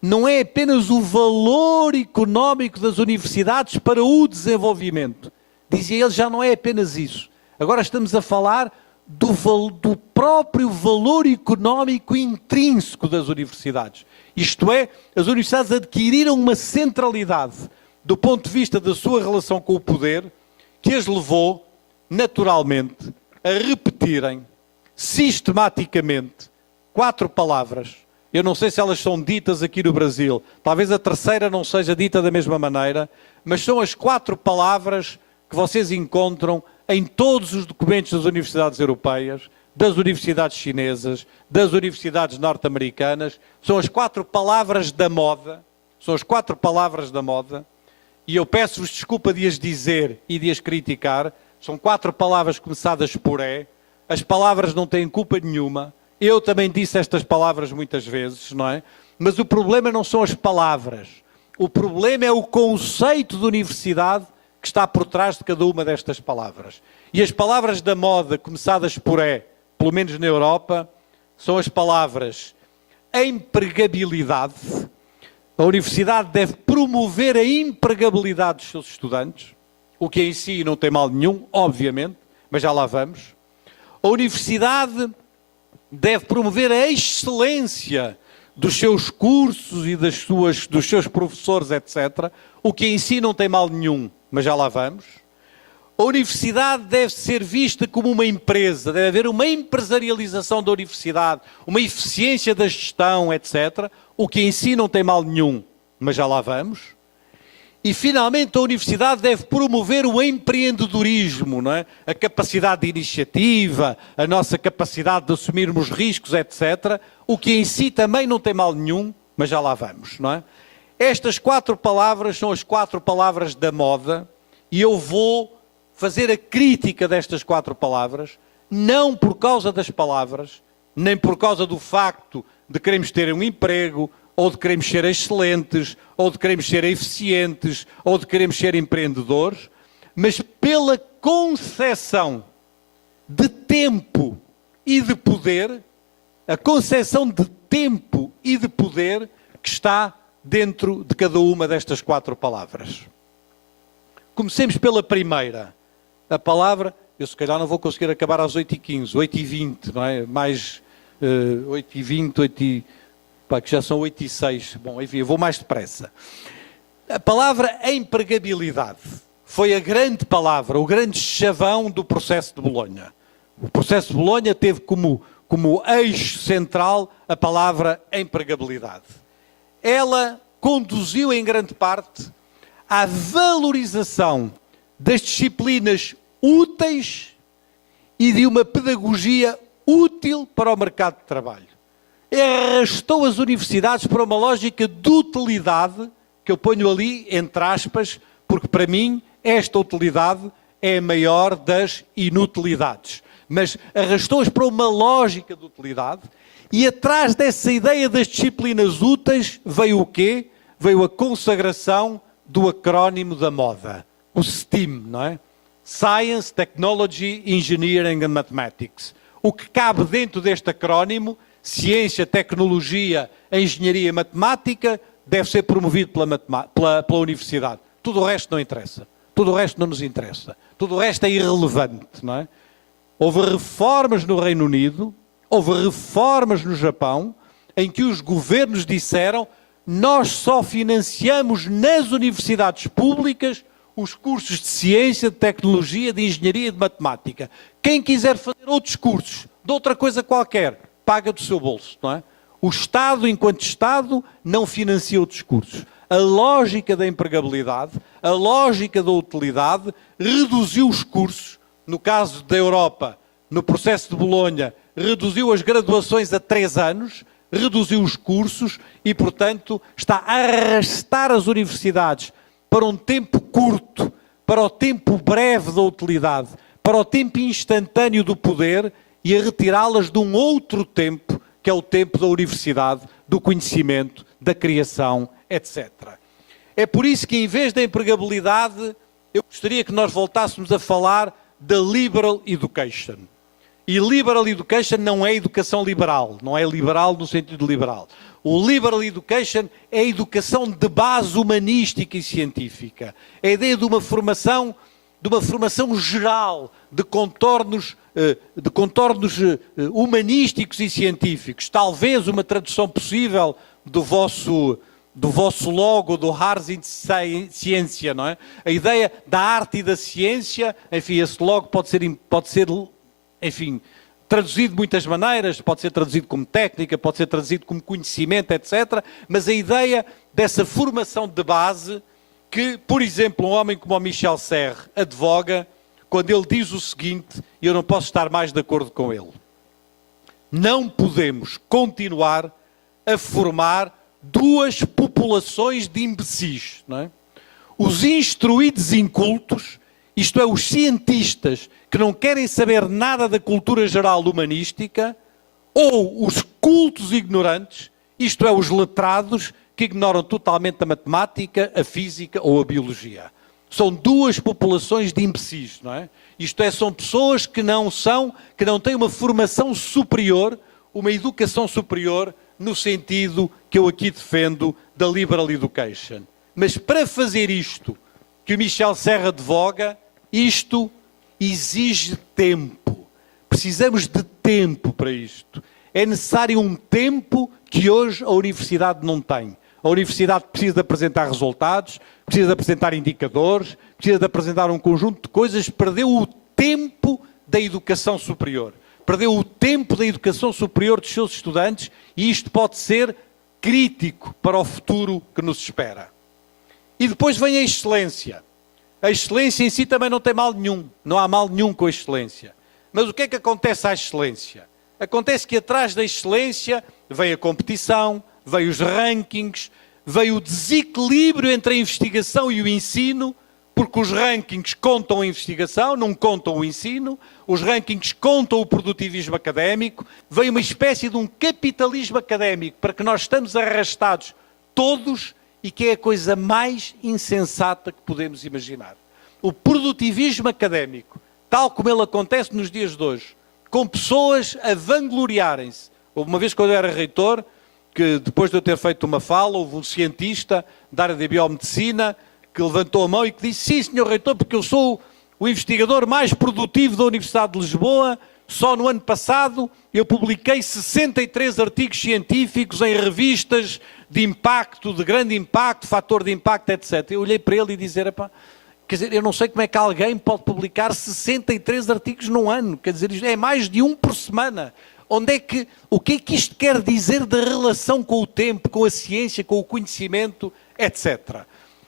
não é apenas o valor económico das universidades para o desenvolvimento. Dizia ele, já não é apenas isso. Agora estamos a falar do próprio valor económico intrínseco das universidades. Isto é, as universidades adquiriram uma centralidade do ponto de vista da sua relação com o poder, que as levou, naturalmente, a repetirem sistematicamente 4 palavras. Eu não sei se elas são ditas aqui no Brasil, talvez a terceira não seja dita da mesma maneira, mas são as 4 palavras que vocês encontram em todos os documentos das universidades europeias, das universidades chinesas, das universidades norte-americanas. São as 4 palavras da moda, são as 4 palavras da moda, e eu peço-vos desculpa de as dizer e de as criticar. São 4 palavras começadas por E. As palavras não têm culpa nenhuma. Eu também disse estas palavras muitas vezes, não é? Mas o problema não são as palavras. O problema é o conceito de universidade que está por trás de cada uma destas palavras. E as palavras da moda, começadas por E, pelo menos na Europa, são as palavras empregabilidade. A universidade deve promover a empregabilidade dos seus estudantes, o que em si não tem mal nenhum, obviamente, mas já lá vamos. A universidade deve promover a excelência dos seus cursos e dos seus professores, etc., o que em si não tem mal nenhum, mas já lá vamos. A universidade deve ser vista como uma empresa, deve haver uma empresarialização da universidade, uma eficiência da gestão, etc., o que em si não tem mal nenhum, mas já lá vamos. E, finalmente, a universidade deve promover o empreendedorismo, não é? A capacidade de iniciativa, a nossa capacidade de assumirmos riscos, etc., o que em si também não tem mal nenhum, mas já lá vamos, não é? Estas 4 palavras são as 4 palavras da moda, e eu vou fazer a crítica destas 4 palavras, não por causa das palavras, nem por causa do facto de queremos ter um emprego, ou de queremos ser excelentes, ou de queremos ser eficientes, ou de queremos ser empreendedores, mas pela concepção de tempo e de poder, a concepção de tempo e de poder que está dentro de cada uma destas 4 palavras. Comecemos pela primeira. A palavra, eu se calhar não vou conseguir acabar às 8h15, 8h20, não é? Mais 8h20, 8h... que já são 8h06. Bom, enfim, eu vou mais depressa. A palavra empregabilidade foi a grande palavra, o grande chavão do processo de Bolonha. O processo de Bolonha teve como eixo central a palavra empregabilidade. Ela conduziu em grande parte à valorização das disciplinas úteis e de uma pedagogia útil para o mercado de trabalho. Arrastou as universidades para uma lógica de utilidade, que eu ponho ali entre aspas, porque para mim esta utilidade é a maior das inutilidades. Mas arrastou-as para uma lógica de utilidade, e atrás dessa ideia das disciplinas úteis veio o quê? Veio a consagração do acrónimo da moda, o STEAM, não é? Science, Technology, Engineering and Mathematics. O que cabe dentro deste acrónimo, ciência, tecnologia, engenharia e matemática, deve ser promovido pela universidade. Tudo o resto não interessa. Tudo o resto não nos interessa. Tudo o resto é irrelevante, não é? Houve reformas no Reino Unido, houve reformas no Japão, em que os governos disseram: nós só financiamos nas universidades públicas os cursos de ciência, de tecnologia, de engenharia e de matemática. Quem quiser fazer outros cursos, de outra coisa qualquer, paga do seu bolso, não é? O Estado, enquanto Estado, não financia outros cursos. A lógica da empregabilidade, a lógica da utilidade, reduziu os cursos. No caso da Europa, no processo de Bolonha, reduziu as graduações a 3 anos, reduziu os cursos e, portanto, está a arrastar as universidades para um tempo curto, para o tempo breve da utilidade, para o tempo instantâneo do poder e a retirá-las de um outro tempo, que é o tempo da universidade, do conhecimento, da criação, etc. É por isso que, em vez da empregabilidade, eu gostaria que nós voltássemos a falar da liberal education. E liberal education não é educação liberal, não é liberal no sentido de liberal. O liberal education é a educação de base humanística e científica. É a ideia de uma formação geral, de contornos humanísticos e científicos. Talvez uma tradução possível do vosso logo, do Arts and Ciência, não é? A ideia da arte e da ciência, enfim, esse logo pode ser, enfim, traduzido de muitas maneiras, pode ser traduzido como técnica, pode ser traduzido como conhecimento, etc. Mas a ideia dessa formação de base que, por exemplo, um homem como o Michel Serres advoga quando ele diz o seguinte, e eu não posso estar mais de acordo com ele: não podemos continuar a formar duas populações de imbecis, não é? Os instruídos incultos, isto é, os cientistas que não querem saber nada da cultura geral humanística, ou os cultos ignorantes, isto é, os letrados que ignoram totalmente a matemática, a física ou a biologia. São duas populações de imbecis, não é? Isto é, são pessoas que não têm uma formação superior, uma educação superior, no sentido que eu aqui defendo da liberal education. Mas para fazer isto que o Michel Serres advoga, isto exige tempo. Precisamos de tempo para isto. É necessário um tempo que hoje a universidade não tem. A universidade precisa de apresentar resultados, precisa de apresentar indicadores, precisa de apresentar um conjunto de coisas. Perdeu o tempo da educação superior. Perdeu o tempo da educação superior dos seus estudantes e isto pode ser crítico para o futuro que nos espera. E depois vem a excelência. A excelência em si também não tem mal nenhum. Não há mal nenhum com a excelência. Mas o que é que acontece à excelência? Acontece que atrás da excelência vem a competição, vem os rankings, vem o desequilíbrio entre a investigação e o ensino, porque os rankings contam a investigação, não contam o ensino, os rankings contam o produtivismo académico, vem uma espécie de um capitalismo académico para que nós estamos arrastados todos e que é a coisa mais insensata que podemos imaginar. O produtivismo académico, tal como ele acontece nos dias de hoje, com pessoas a vangloriarem-se. Houve uma vez quando eu era reitor, que depois de eu ter feito uma fala, houve um cientista da área da biomedicina que levantou a mão e que disse: sim, senhor reitor, porque eu sou o investigador mais produtivo da Universidade de Lisboa. Só no ano passado eu publiquei 63 artigos científicos em revistas de impacto, de grande impacto, fator de impacto, etc. Eu olhei para ele e disse: quer dizer, eu não sei como é que alguém pode publicar 63 artigos num ano. Quer dizer, isto é mais de um por semana. O que é que isto quer dizer da relação com o tempo, com a ciência, com o conhecimento, etc.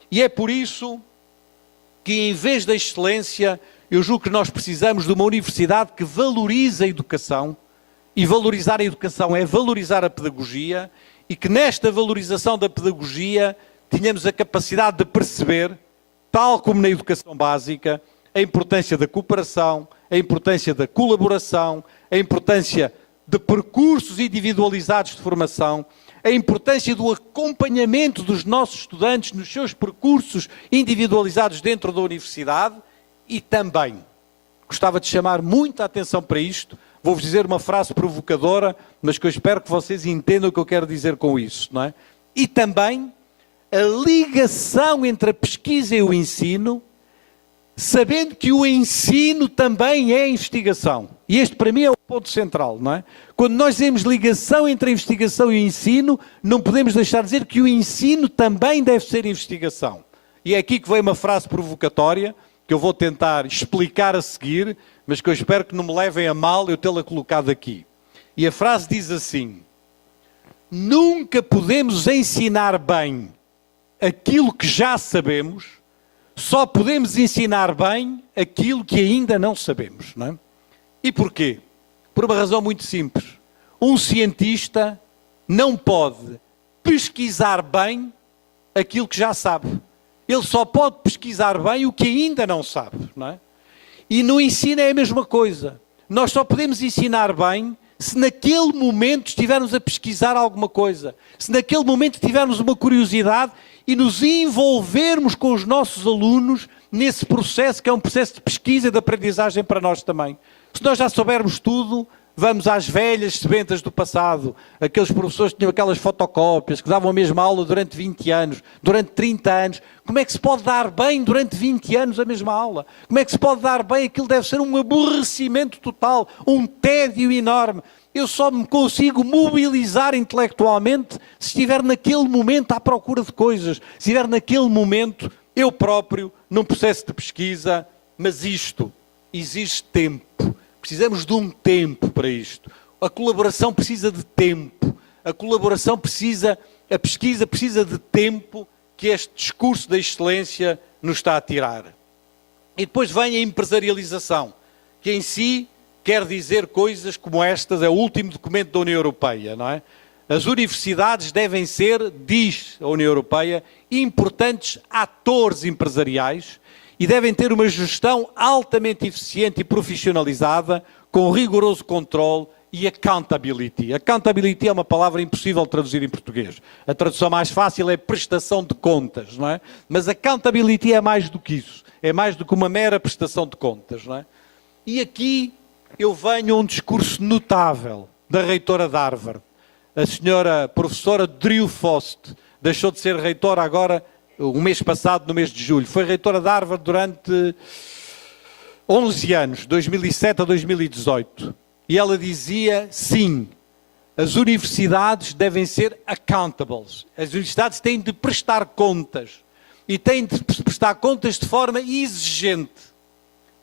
E é por isso que, em vez da excelência, eu julgo que nós precisamos de uma universidade que valorize a educação, e valorizar a educação é valorizar a pedagogia, e que nesta valorização da pedagogia tenhamos a capacidade de perceber, tal como na educação básica, a importância da cooperação, a importância da colaboração, a importância de percursos individualizados de formação, a importância do acompanhamento dos nossos estudantes nos seus percursos individualizados dentro da universidade e também, gostava de chamar muita atenção para isto, vou-vos dizer uma frase provocadora, mas que eu espero que vocês entendam o que eu quero dizer com isso, não é? E também a ligação entre a pesquisa e o ensino sabendo que o ensino também é investigação. E este, para mim, é o ponto central, não é? Quando nós temos ligação entre a investigação e o ensino, não podemos deixar de dizer que o ensino também deve ser investigação. E é aqui que vem uma frase provocatória, que eu vou tentar explicar a seguir, mas que eu espero que não me levem a mal eu tê-la colocado aqui. E a frase diz assim: nunca podemos ensinar bem aquilo que já sabemos, só podemos ensinar bem aquilo que ainda não sabemos, não é? E porquê? Por uma razão muito simples. Um cientista não pode pesquisar bem aquilo que já sabe. Ele só pode pesquisar bem o que ainda não sabe, não é? E no ensino é a mesma coisa. Nós só podemos ensinar bem se naquele momento estivermos a pesquisar alguma coisa, se naquele momento tivermos uma curiosidade e nos envolvermos com os nossos alunos nesse processo que é um processo de pesquisa e de aprendizagem para nós também. Se nós já soubermos tudo, vamos às velhas sementas do passado, aqueles professores que tinham aquelas fotocópias, que davam a mesma aula durante 20 anos, durante 30 anos. Como é que se pode dar bem durante 20 anos a mesma aula? Como é que se pode dar bem? Aquilo deve ser um aborrecimento total, um tédio enorme. Eu só me consigo mobilizar intelectualmente se estiver naquele momento à procura de coisas, se estiver naquele momento eu próprio num processo de pesquisa, mas isto exige tempo. Precisamos de um tempo para isto. A colaboração precisa de tempo. A pesquisa precisa de tempo que este discurso da excelência nos está a tirar. E depois vem a empresarialização, que em si quer dizer coisas como estas, é o último documento da União Europeia, não é? As universidades devem ser, diz a União Europeia, importantes atores empresariais e devem ter uma gestão altamente eficiente e profissionalizada, com rigoroso controle e accountability. Accountability é uma palavra impossível de traduzir em português. A tradução mais fácil é prestação de contas, não é? Mas accountability é mais do que isso. É mais do que uma mera prestação de contas, não é? E aqui eu venho a um discurso notável da reitora de Harvard, a senhora professora Drew Fost. Deixou de ser reitora agora, o mês passado, no mês de julho. Foi reitora de Harvard durante 11 anos, 2007 a 2018. E ela dizia, sim, as universidades devem ser accountables. As universidades têm de prestar contas. E têm de prestar contas de forma exigente.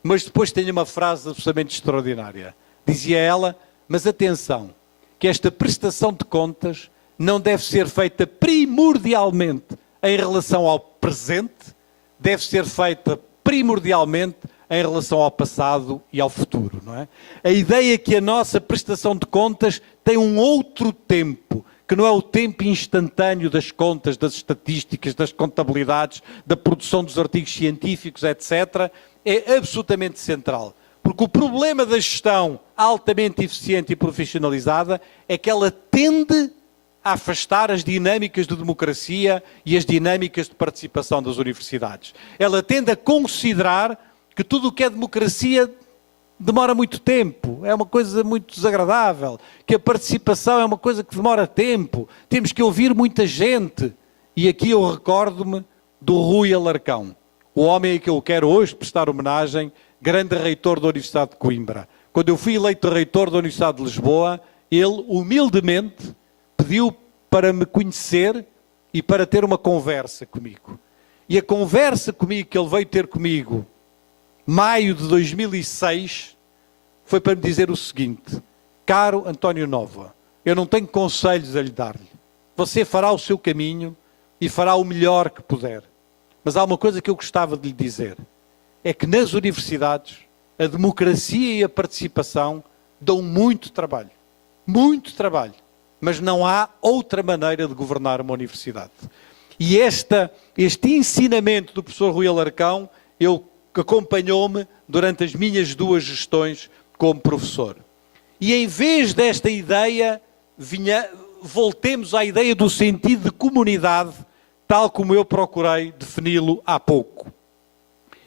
Mas depois tem uma frase absolutamente extraordinária. Dizia ela, mas atenção, que esta prestação de contas não deve ser feita primordialmente em relação ao presente, deve ser feita primordialmente em relação ao passado e ao futuro, não é? A ideia é que a nossa prestação de contas tem um outro tempo, que não é o tempo instantâneo das contas, das estatísticas, das contabilidades, da produção dos artigos científicos, etc., é absolutamente central. Porque o problema da gestão altamente eficiente e profissionalizada é que ela tende a afastar as dinâmicas de democracia e as dinâmicas de participação das universidades. Ela tende a considerar que tudo o que é democracia demora muito tempo, é uma coisa muito desagradável, que a participação é uma coisa que demora tempo, temos que ouvir muita gente. E aqui eu recordo-me do Rui Alarcão, o homem a que eu quero hoje prestar homenagem, grande reitor da Universidade de Coimbra. Quando eu fui eleito reitor da Universidade de Lisboa, ele humildemente pediu para me conhecer e para ter uma conversa comigo. E a conversa comigo que ele veio ter comigo, maio de 2006, foi para me dizer o seguinte: caro António Nova, eu não tenho conselhos a lhe dar-lhe. Você fará o seu caminho e fará o melhor que puder. Mas há uma coisa que eu gostava de lhe dizer, é que nas universidades a democracia e a participação dão muito trabalho, mas não há outra maneira de governar uma universidade. E este ensinamento do professor Rui Alarcão, acompanhou-me durante as minhas 2 gestões como professor. E em vez desta ideia, voltemos à ideia do sentido de comunidade, tal como eu procurei defini-lo há pouco.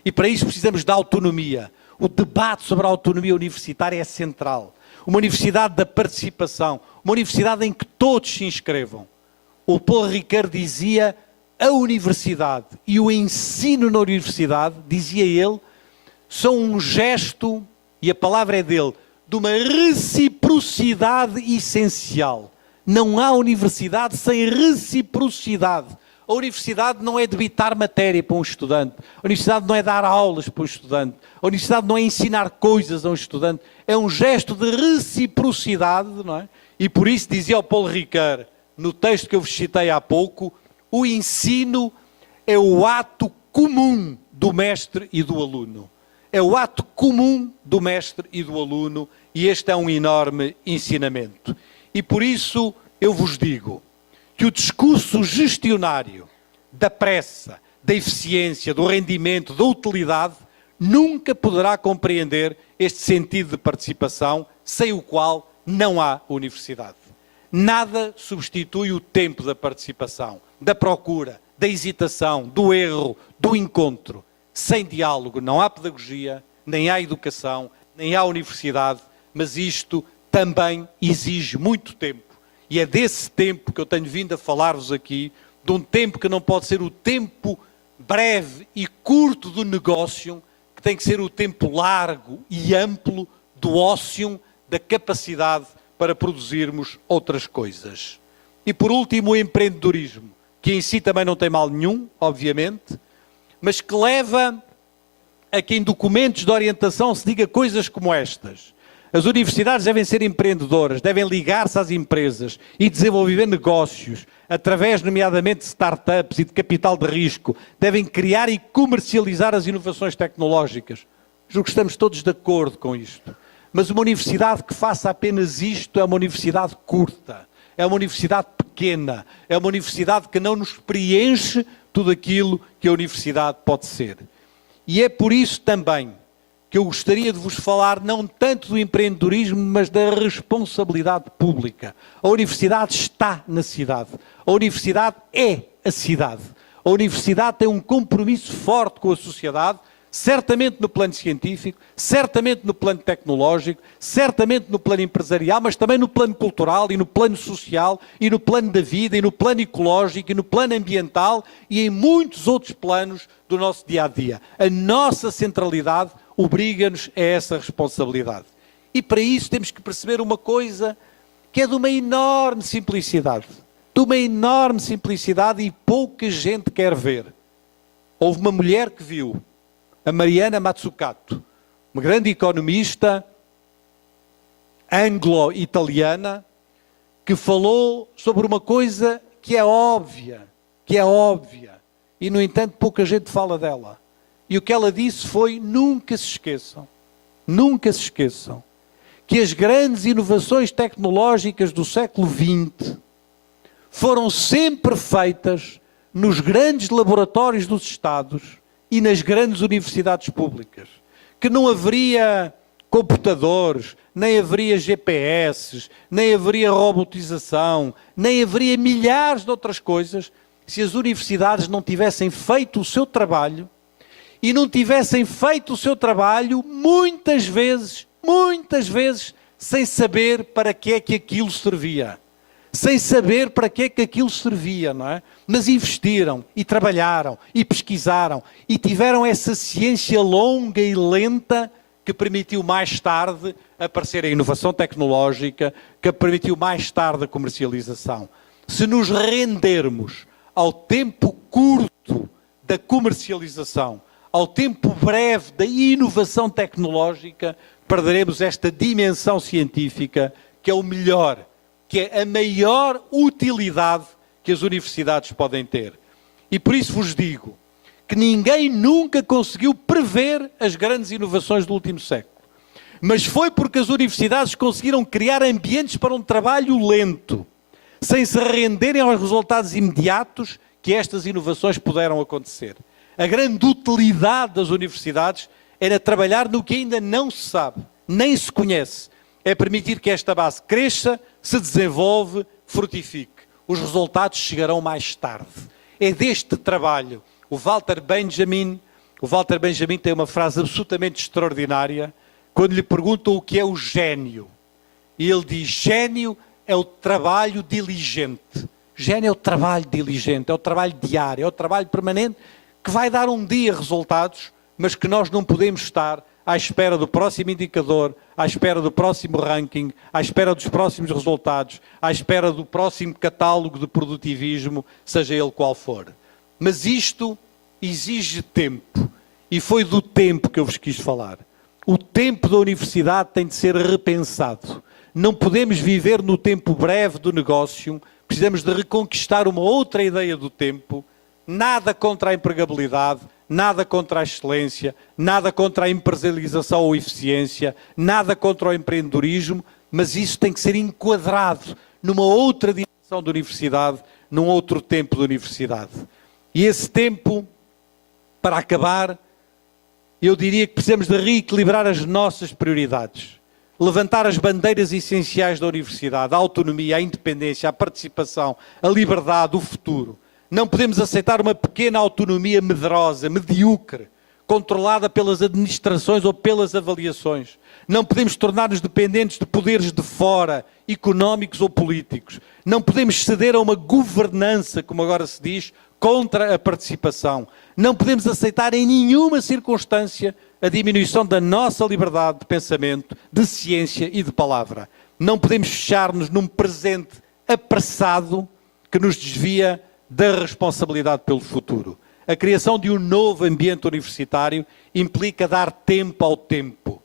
E para isso precisamos de autonomia. O debate sobre a autonomia universitária é central. Uma universidade da participação, uma universidade em que todos se inscrevam. O Paul Ricoeur dizia, a universidade e o ensino na universidade, dizia ele, são um gesto, e a palavra é dele, de uma reciprocidade essencial. Não há universidade sem reciprocidade. A universidade não é debitar matéria para um estudante. A universidade não é dar aulas para um estudante. A universidade não é ensinar coisas a um estudante. É um gesto de reciprocidade, não é? E por isso dizia o Paulo Ricard, no texto que eu vos citei há pouco, o ensino é o ato comum do mestre e do aluno. É o ato comum do mestre e do aluno, e este é um enorme ensinamento. E por isso eu vos digo que o discurso gestionário da pressa, da eficiência, do rendimento, da utilidade, nunca poderá compreender este sentido de participação, sem o qual não há universidade. Nada substitui o tempo da participação, da procura, da hesitação, do erro, do encontro. Sem diálogo não há pedagogia, nem há educação, nem há universidade, mas isto também exige muito tempo. E é desse tempo que eu tenho vindo a falar-vos aqui, de um tempo que não pode ser o tempo breve e curto do negócio, que tem que ser o tempo largo e amplo do ócio, da capacidade para produzirmos outras coisas. E por último, o empreendedorismo, que em si também não tem mal nenhum, obviamente, mas que leva a que em documentos de orientação se diga coisas como estas. As universidades devem ser empreendedoras, devem ligar-se às empresas e desenvolver negócios, através, nomeadamente, de startups e de capital de risco. Devem criar e comercializar as inovações tecnológicas. Julgo que estamos todos de acordo com isto. Mas uma universidade que faça apenas isto é uma universidade curta, é uma universidade pequena, é uma universidade que não nos preenche tudo aquilo que a universidade pode ser. E é por isso também que eu gostaria de vos falar não tanto do empreendedorismo, mas da responsabilidade pública. A universidade está na cidade. A universidade é a cidade. A universidade tem um compromisso forte com a sociedade, certamente no plano científico, certamente no plano tecnológico, certamente no plano empresarial, mas também no plano cultural e no plano social e no plano da vida e no plano ecológico e no plano ambiental e em muitos outros planos do nosso dia-a-dia. A nossa centralidade obriga-nos a essa responsabilidade. E para isso temos que perceber uma coisa que é de uma enorme simplicidade. De uma enorme simplicidade e pouca gente quer ver. Houve uma mulher que viu, a Mariana Mazzucato, uma grande economista anglo-italiana, que falou sobre uma coisa que é óbvia, e no entanto pouca gente fala dela. E o que ela disse foi: nunca se esqueçam, que as grandes inovações tecnológicas do século XX foram sempre feitas nos grandes laboratórios dos Estados e nas grandes universidades públicas. Que não haveria computadores, nem haveria GPS, nem haveria robotização, nem haveria milhares de outras coisas se as universidades não tivessem feito o seu trabalho. E não tivessem feito o seu trabalho muitas vezes, sem saber para que é que aquilo servia. Sem saber para que é que aquilo servia, não é? Mas investiram, e trabalharam, e pesquisaram, e tiveram essa ciência longa e lenta que permitiu mais tarde aparecer a inovação tecnológica, que permitiu mais tarde a comercialização. Se nos rendermos ao tempo curto da comercialização, ao tempo breve da inovação tecnológica, perderemos esta dimensão científica que é o melhor, que é a maior utilidade que as universidades podem ter. E por isso vos digo que ninguém nunca conseguiu prever as grandes inovações do último século. Mas foi porque as universidades conseguiram criar ambientes para um trabalho lento, sem se renderem aos resultados imediatos que estas inovações puderam acontecer. A grande utilidade das universidades era trabalhar no que ainda não se sabe, nem se conhece. É permitir que esta base cresça, se desenvolve, frutifique. Os resultados chegarão mais tarde. É deste trabalho. O Walter Benjamin tem uma frase absolutamente extraordinária, quando lhe perguntam o que é o gênio. E ele diz: gênio é o trabalho diligente. Gênio é o trabalho diligente, é o trabalho diário, é o trabalho permanente, que vai dar um dia resultados, mas que nós não podemos estar à espera do próximo indicador, à espera do próximo ranking, à espera dos próximos resultados, à espera do próximo catálogo de produtivismo, seja ele qual for. Mas isto exige tempo, e foi do tempo que eu vos quis falar. O tempo da universidade tem de ser repensado. Não podemos viver no tempo breve do negócio, precisamos de reconquistar uma outra ideia do tempo. Nada contra a empregabilidade, nada contra a excelência, nada contra a empresarialização ou eficiência, nada contra o empreendedorismo, mas isso tem que ser enquadrado numa outra dimensão da universidade, num outro tempo da universidade. E esse tempo, para acabar, eu diria que precisamos de reequilibrar as nossas prioridades. Levantar as bandeiras essenciais da universidade, a autonomia, a independência, a participação, a liberdade, o futuro. Não podemos aceitar uma pequena autonomia medrosa, medíocre, controlada pelas administrações ou pelas avaliações. Não podemos tornar-nos dependentes de poderes de fora, económicos ou políticos. Não podemos ceder a uma governança, como agora se diz, contra a participação. Não podemos aceitar em nenhuma circunstância a diminuição da nossa liberdade de pensamento, de ciência e de palavra. Não podemos fechar-nos num presente apressado que nos desvia da responsabilidade pelo futuro. A criação de um novo ambiente universitário implica dar tempo ao tempo.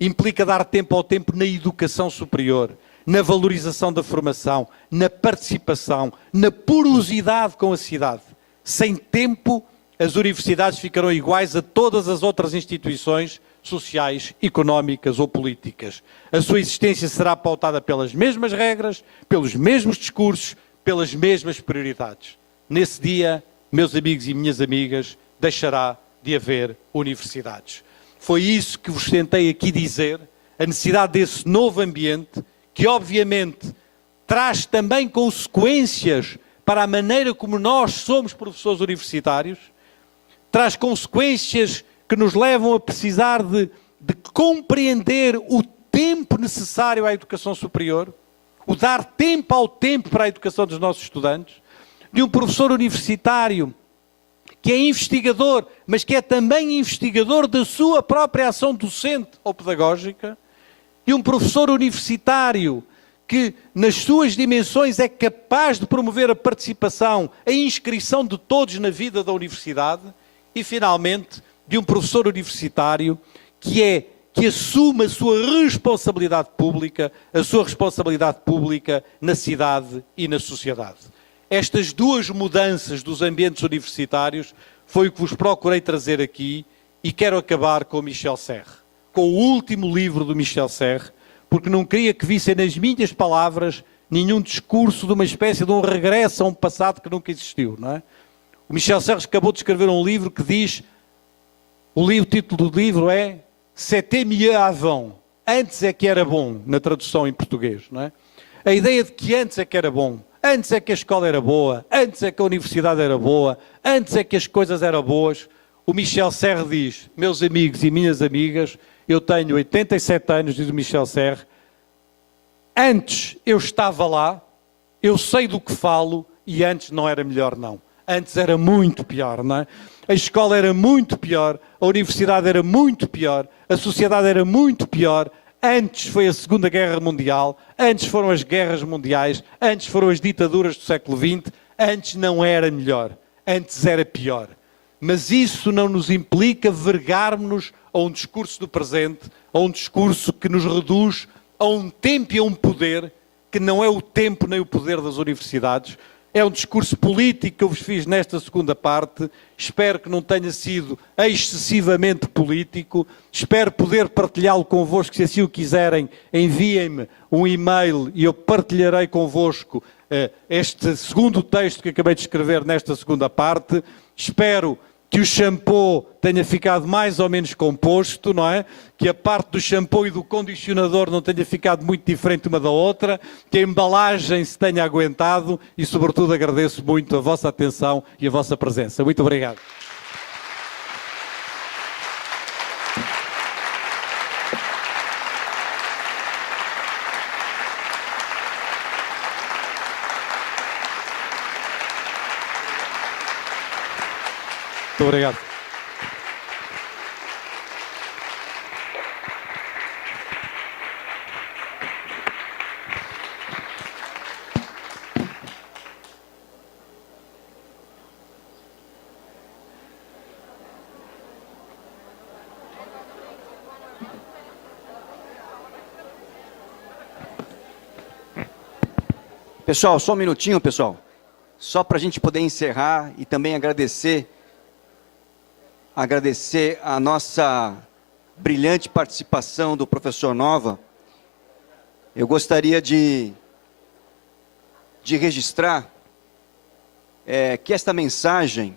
Implica dar tempo ao tempo na educação superior, na valorização da formação, na participação, na porosidade com a cidade. Sem tempo, as universidades ficarão iguais a todas as outras instituições sociais, económicas ou políticas. A sua existência será pautada pelas mesmas regras, pelos mesmos discursos, pelas mesmas prioridades. Nesse dia, meus amigos e minhas amigas, deixará de haver universidades. Foi isso que vos tentei aqui dizer, a necessidade desse novo ambiente, que obviamente traz também consequências para a maneira como nós somos professores universitários, traz consequências que nos levam a precisar de compreender o tempo necessário à educação superior, o dar tempo ao tempo para a educação dos nossos estudantes, de um professor universitário que é investigador, mas que é também investigador da sua própria ação docente ou pedagógica, e um professor universitário que, nas suas dimensões, é capaz de promover a participação, a inscrição de todos na vida da universidade, e, finalmente, de um professor universitário que assume a sua responsabilidade pública na cidade e na sociedade. Estas duas mudanças dos ambientes universitários foi o que vos procurei trazer aqui, e quero acabar com Michel Serres, com o último livro do Michel Serres, porque não queria que vissem nas minhas palavras nenhum discurso de uma espécie de um regresso a um passado que nunca existiu, não é? O Michel Serres acabou de escrever um livro que diz, o título do livro é C'était mieux avant, antes é que era bom, na tradução em português, não é? A ideia de que antes é que era bom, antes é que a escola era boa, antes é que a universidade era boa, antes é que as coisas eram boas. O Michel Serres diz, meus amigos e minhas amigas, eu tenho 87 anos, diz o Michel Serres, antes eu estava lá, eu sei do que falo e antes não era melhor não. Antes era muito pior, não é? A escola era muito pior, a universidade era muito pior, a sociedade era muito pior. Antes foi a Segunda Guerra Mundial, antes foram as guerras mundiais, antes foram as ditaduras do século XX, antes não era melhor, antes era pior. Mas isso não nos implica vergarmos-nos a um discurso do presente, a um discurso que nos reduz a um tempo e a um poder que não é o tempo nem o poder das universidades. É um discurso político que eu vos fiz nesta segunda parte. Espero que não tenha sido excessivamente político. Espero poder partilhá-lo convosco. Se assim o quiserem, enviem-me um e-mail e eu partilharei convosco este segundo texto que acabei de escrever nesta segunda parte. Espero que o shampoo tenha ficado mais ou menos composto, não é? Que a parte do shampoo e do condicionador não tenha ficado muito diferente uma da outra, que a embalagem se tenha aguentado e, sobretudo, agradeço muito a vossa atenção e a vossa presença. Muito obrigado. Muito obrigado. Pessoal, só um minutinho, pessoal. Só para a gente poder encerrar e também agradecer a nossa brilhante participação do professor Nova. Eu gostaria de registrar que esta mensagem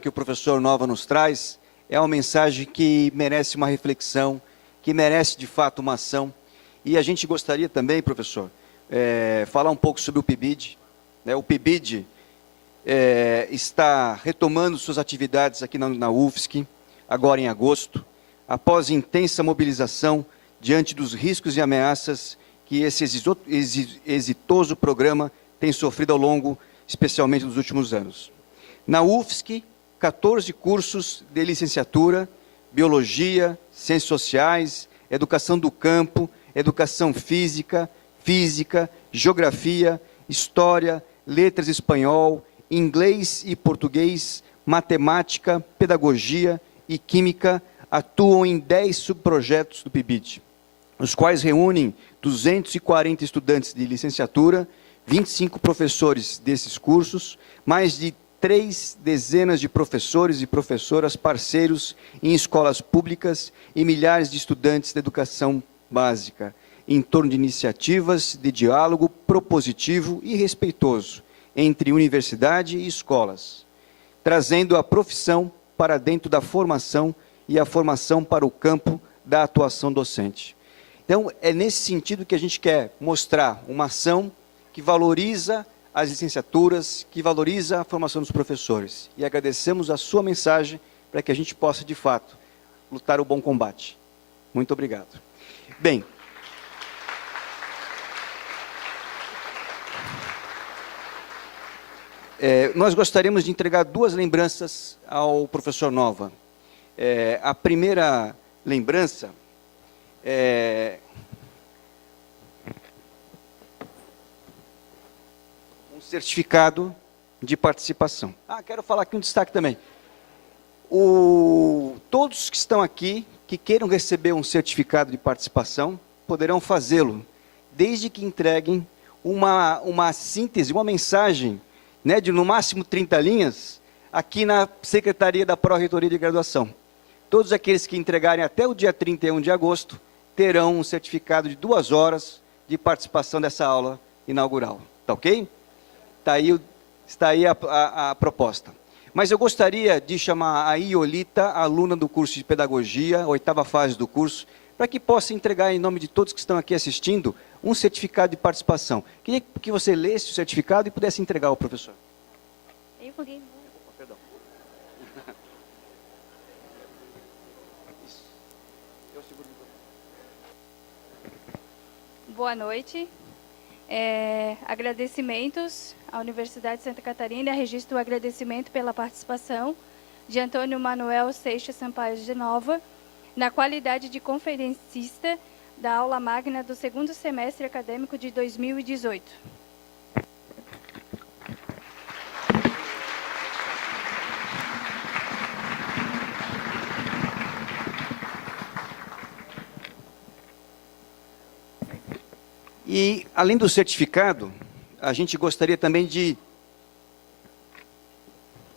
que o professor Nova nos traz, é uma mensagem que merece uma reflexão, que merece de fato uma ação. E a gente gostaria também, professor, falar um pouco sobre o PIBID. O PIBID está retomando suas atividades aqui na UFSC, agora em agosto, após intensa mobilização diante dos riscos e ameaças que esse exitoso programa tem sofrido ao longo, especialmente dos últimos anos. Na UFSC, 14 cursos de licenciatura, Biologia, Ciências Sociais, Educação do Campo, Educação Física, Geografia, História, Letras Espanhol, Inglês e Português, Matemática, Pedagogia e Química atuam em 10 subprojetos do PIBID, os quais reúnem 240 estudantes de licenciatura, 25 professores desses cursos, mais de 3 dezenas de professores e professoras parceiros em escolas públicas e milhares de estudantes de educação básica, em torno de iniciativas de diálogo propositivo e respeitoso entre universidade e escolas, trazendo a profissão para dentro da formação e a formação para o campo da atuação docente. Então, é nesse sentido que a gente quer mostrar uma ação que valoriza as licenciaturas, que valoriza a formação dos professores. E agradecemos a sua mensagem para que a gente possa, de fato, lutar o bom combate. Muito obrigado. Bem, nós gostaríamos de entregar 2 lembranças ao professor Nova. A primeira lembrança um certificado de participação. Quero falar aqui um destaque também. Todos que estão aqui, que queiram receber um certificado de participação, poderão fazê-lo, desde que entreguem uma síntese, uma mensagem, de no máximo 30 linhas, aqui na Secretaria da Pró-Reitoria de Graduação. Todos aqueles que entregarem até o dia 31 de agosto, terão um certificado de 2 horas de participação dessa aula inaugural. Tá ok? Está aí a proposta. Mas eu gostaria de chamar a Iolita, aluna do curso de Pedagogia, 8ª fase do curso, para que possa entregar, em nome de todos que estão aqui assistindo, um certificado de participação. Queria que você lesse o certificado e pudesse entregar ao professor. Perdão. Boa noite. Agradecimentos à Universidade de Santa Catarina. Registro o agradecimento pela participação de Antônio Manuel Seixas Sampaio de Nova, na qualidade de conferencista da aula magna do 2º semestre acadêmico de 2018. E, além do certificado, a gente gostaria também de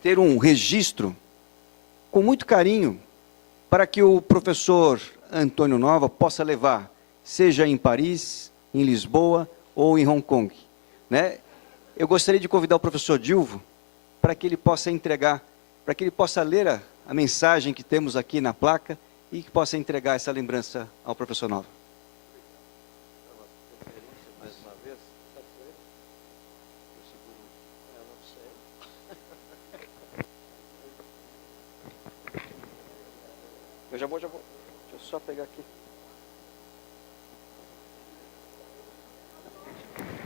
ter um registro, com muito carinho, para que o professor Antônio Nova possa levar, seja em Paris, em Lisboa ou em Hong Kong. Eu gostaria de convidar o professor Dilvo para que ele possa entregar, para que ele possa ler a mensagem que temos aqui na placa e que possa entregar essa lembrança ao professor Nova. Eu já vou. Deixa eu só pegar aqui.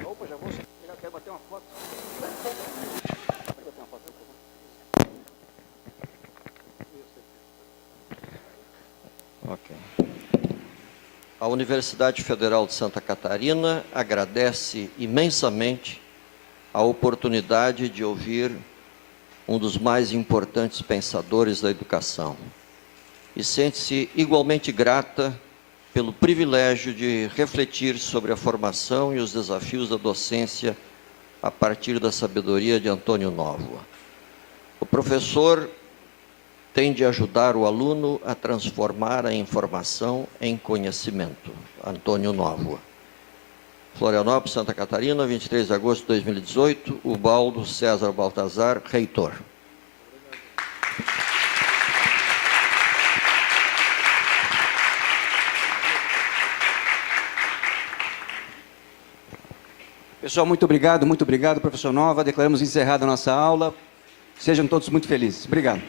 Opa, já vou pegar, quero bater uma foto. Quero bater uma foto. Ok. A Universidade Federal de Santa Catarina agradece imensamente a oportunidade de ouvir um dos mais importantes pensadores da educação. E sente-se igualmente grata pelo privilégio de refletir sobre a formação e os desafios da docência a partir da sabedoria de Antônio Nóvoa. O professor tem de ajudar o aluno a transformar a informação em conhecimento. Antônio Nóvoa. Florianópolis, Santa Catarina, 23 de agosto de 2018, Ubaldo César Baltazar, reitor. Pessoal, muito obrigado, professor Nova. Declaramos encerrada a nossa aula. Sejam todos muito felizes. Obrigado.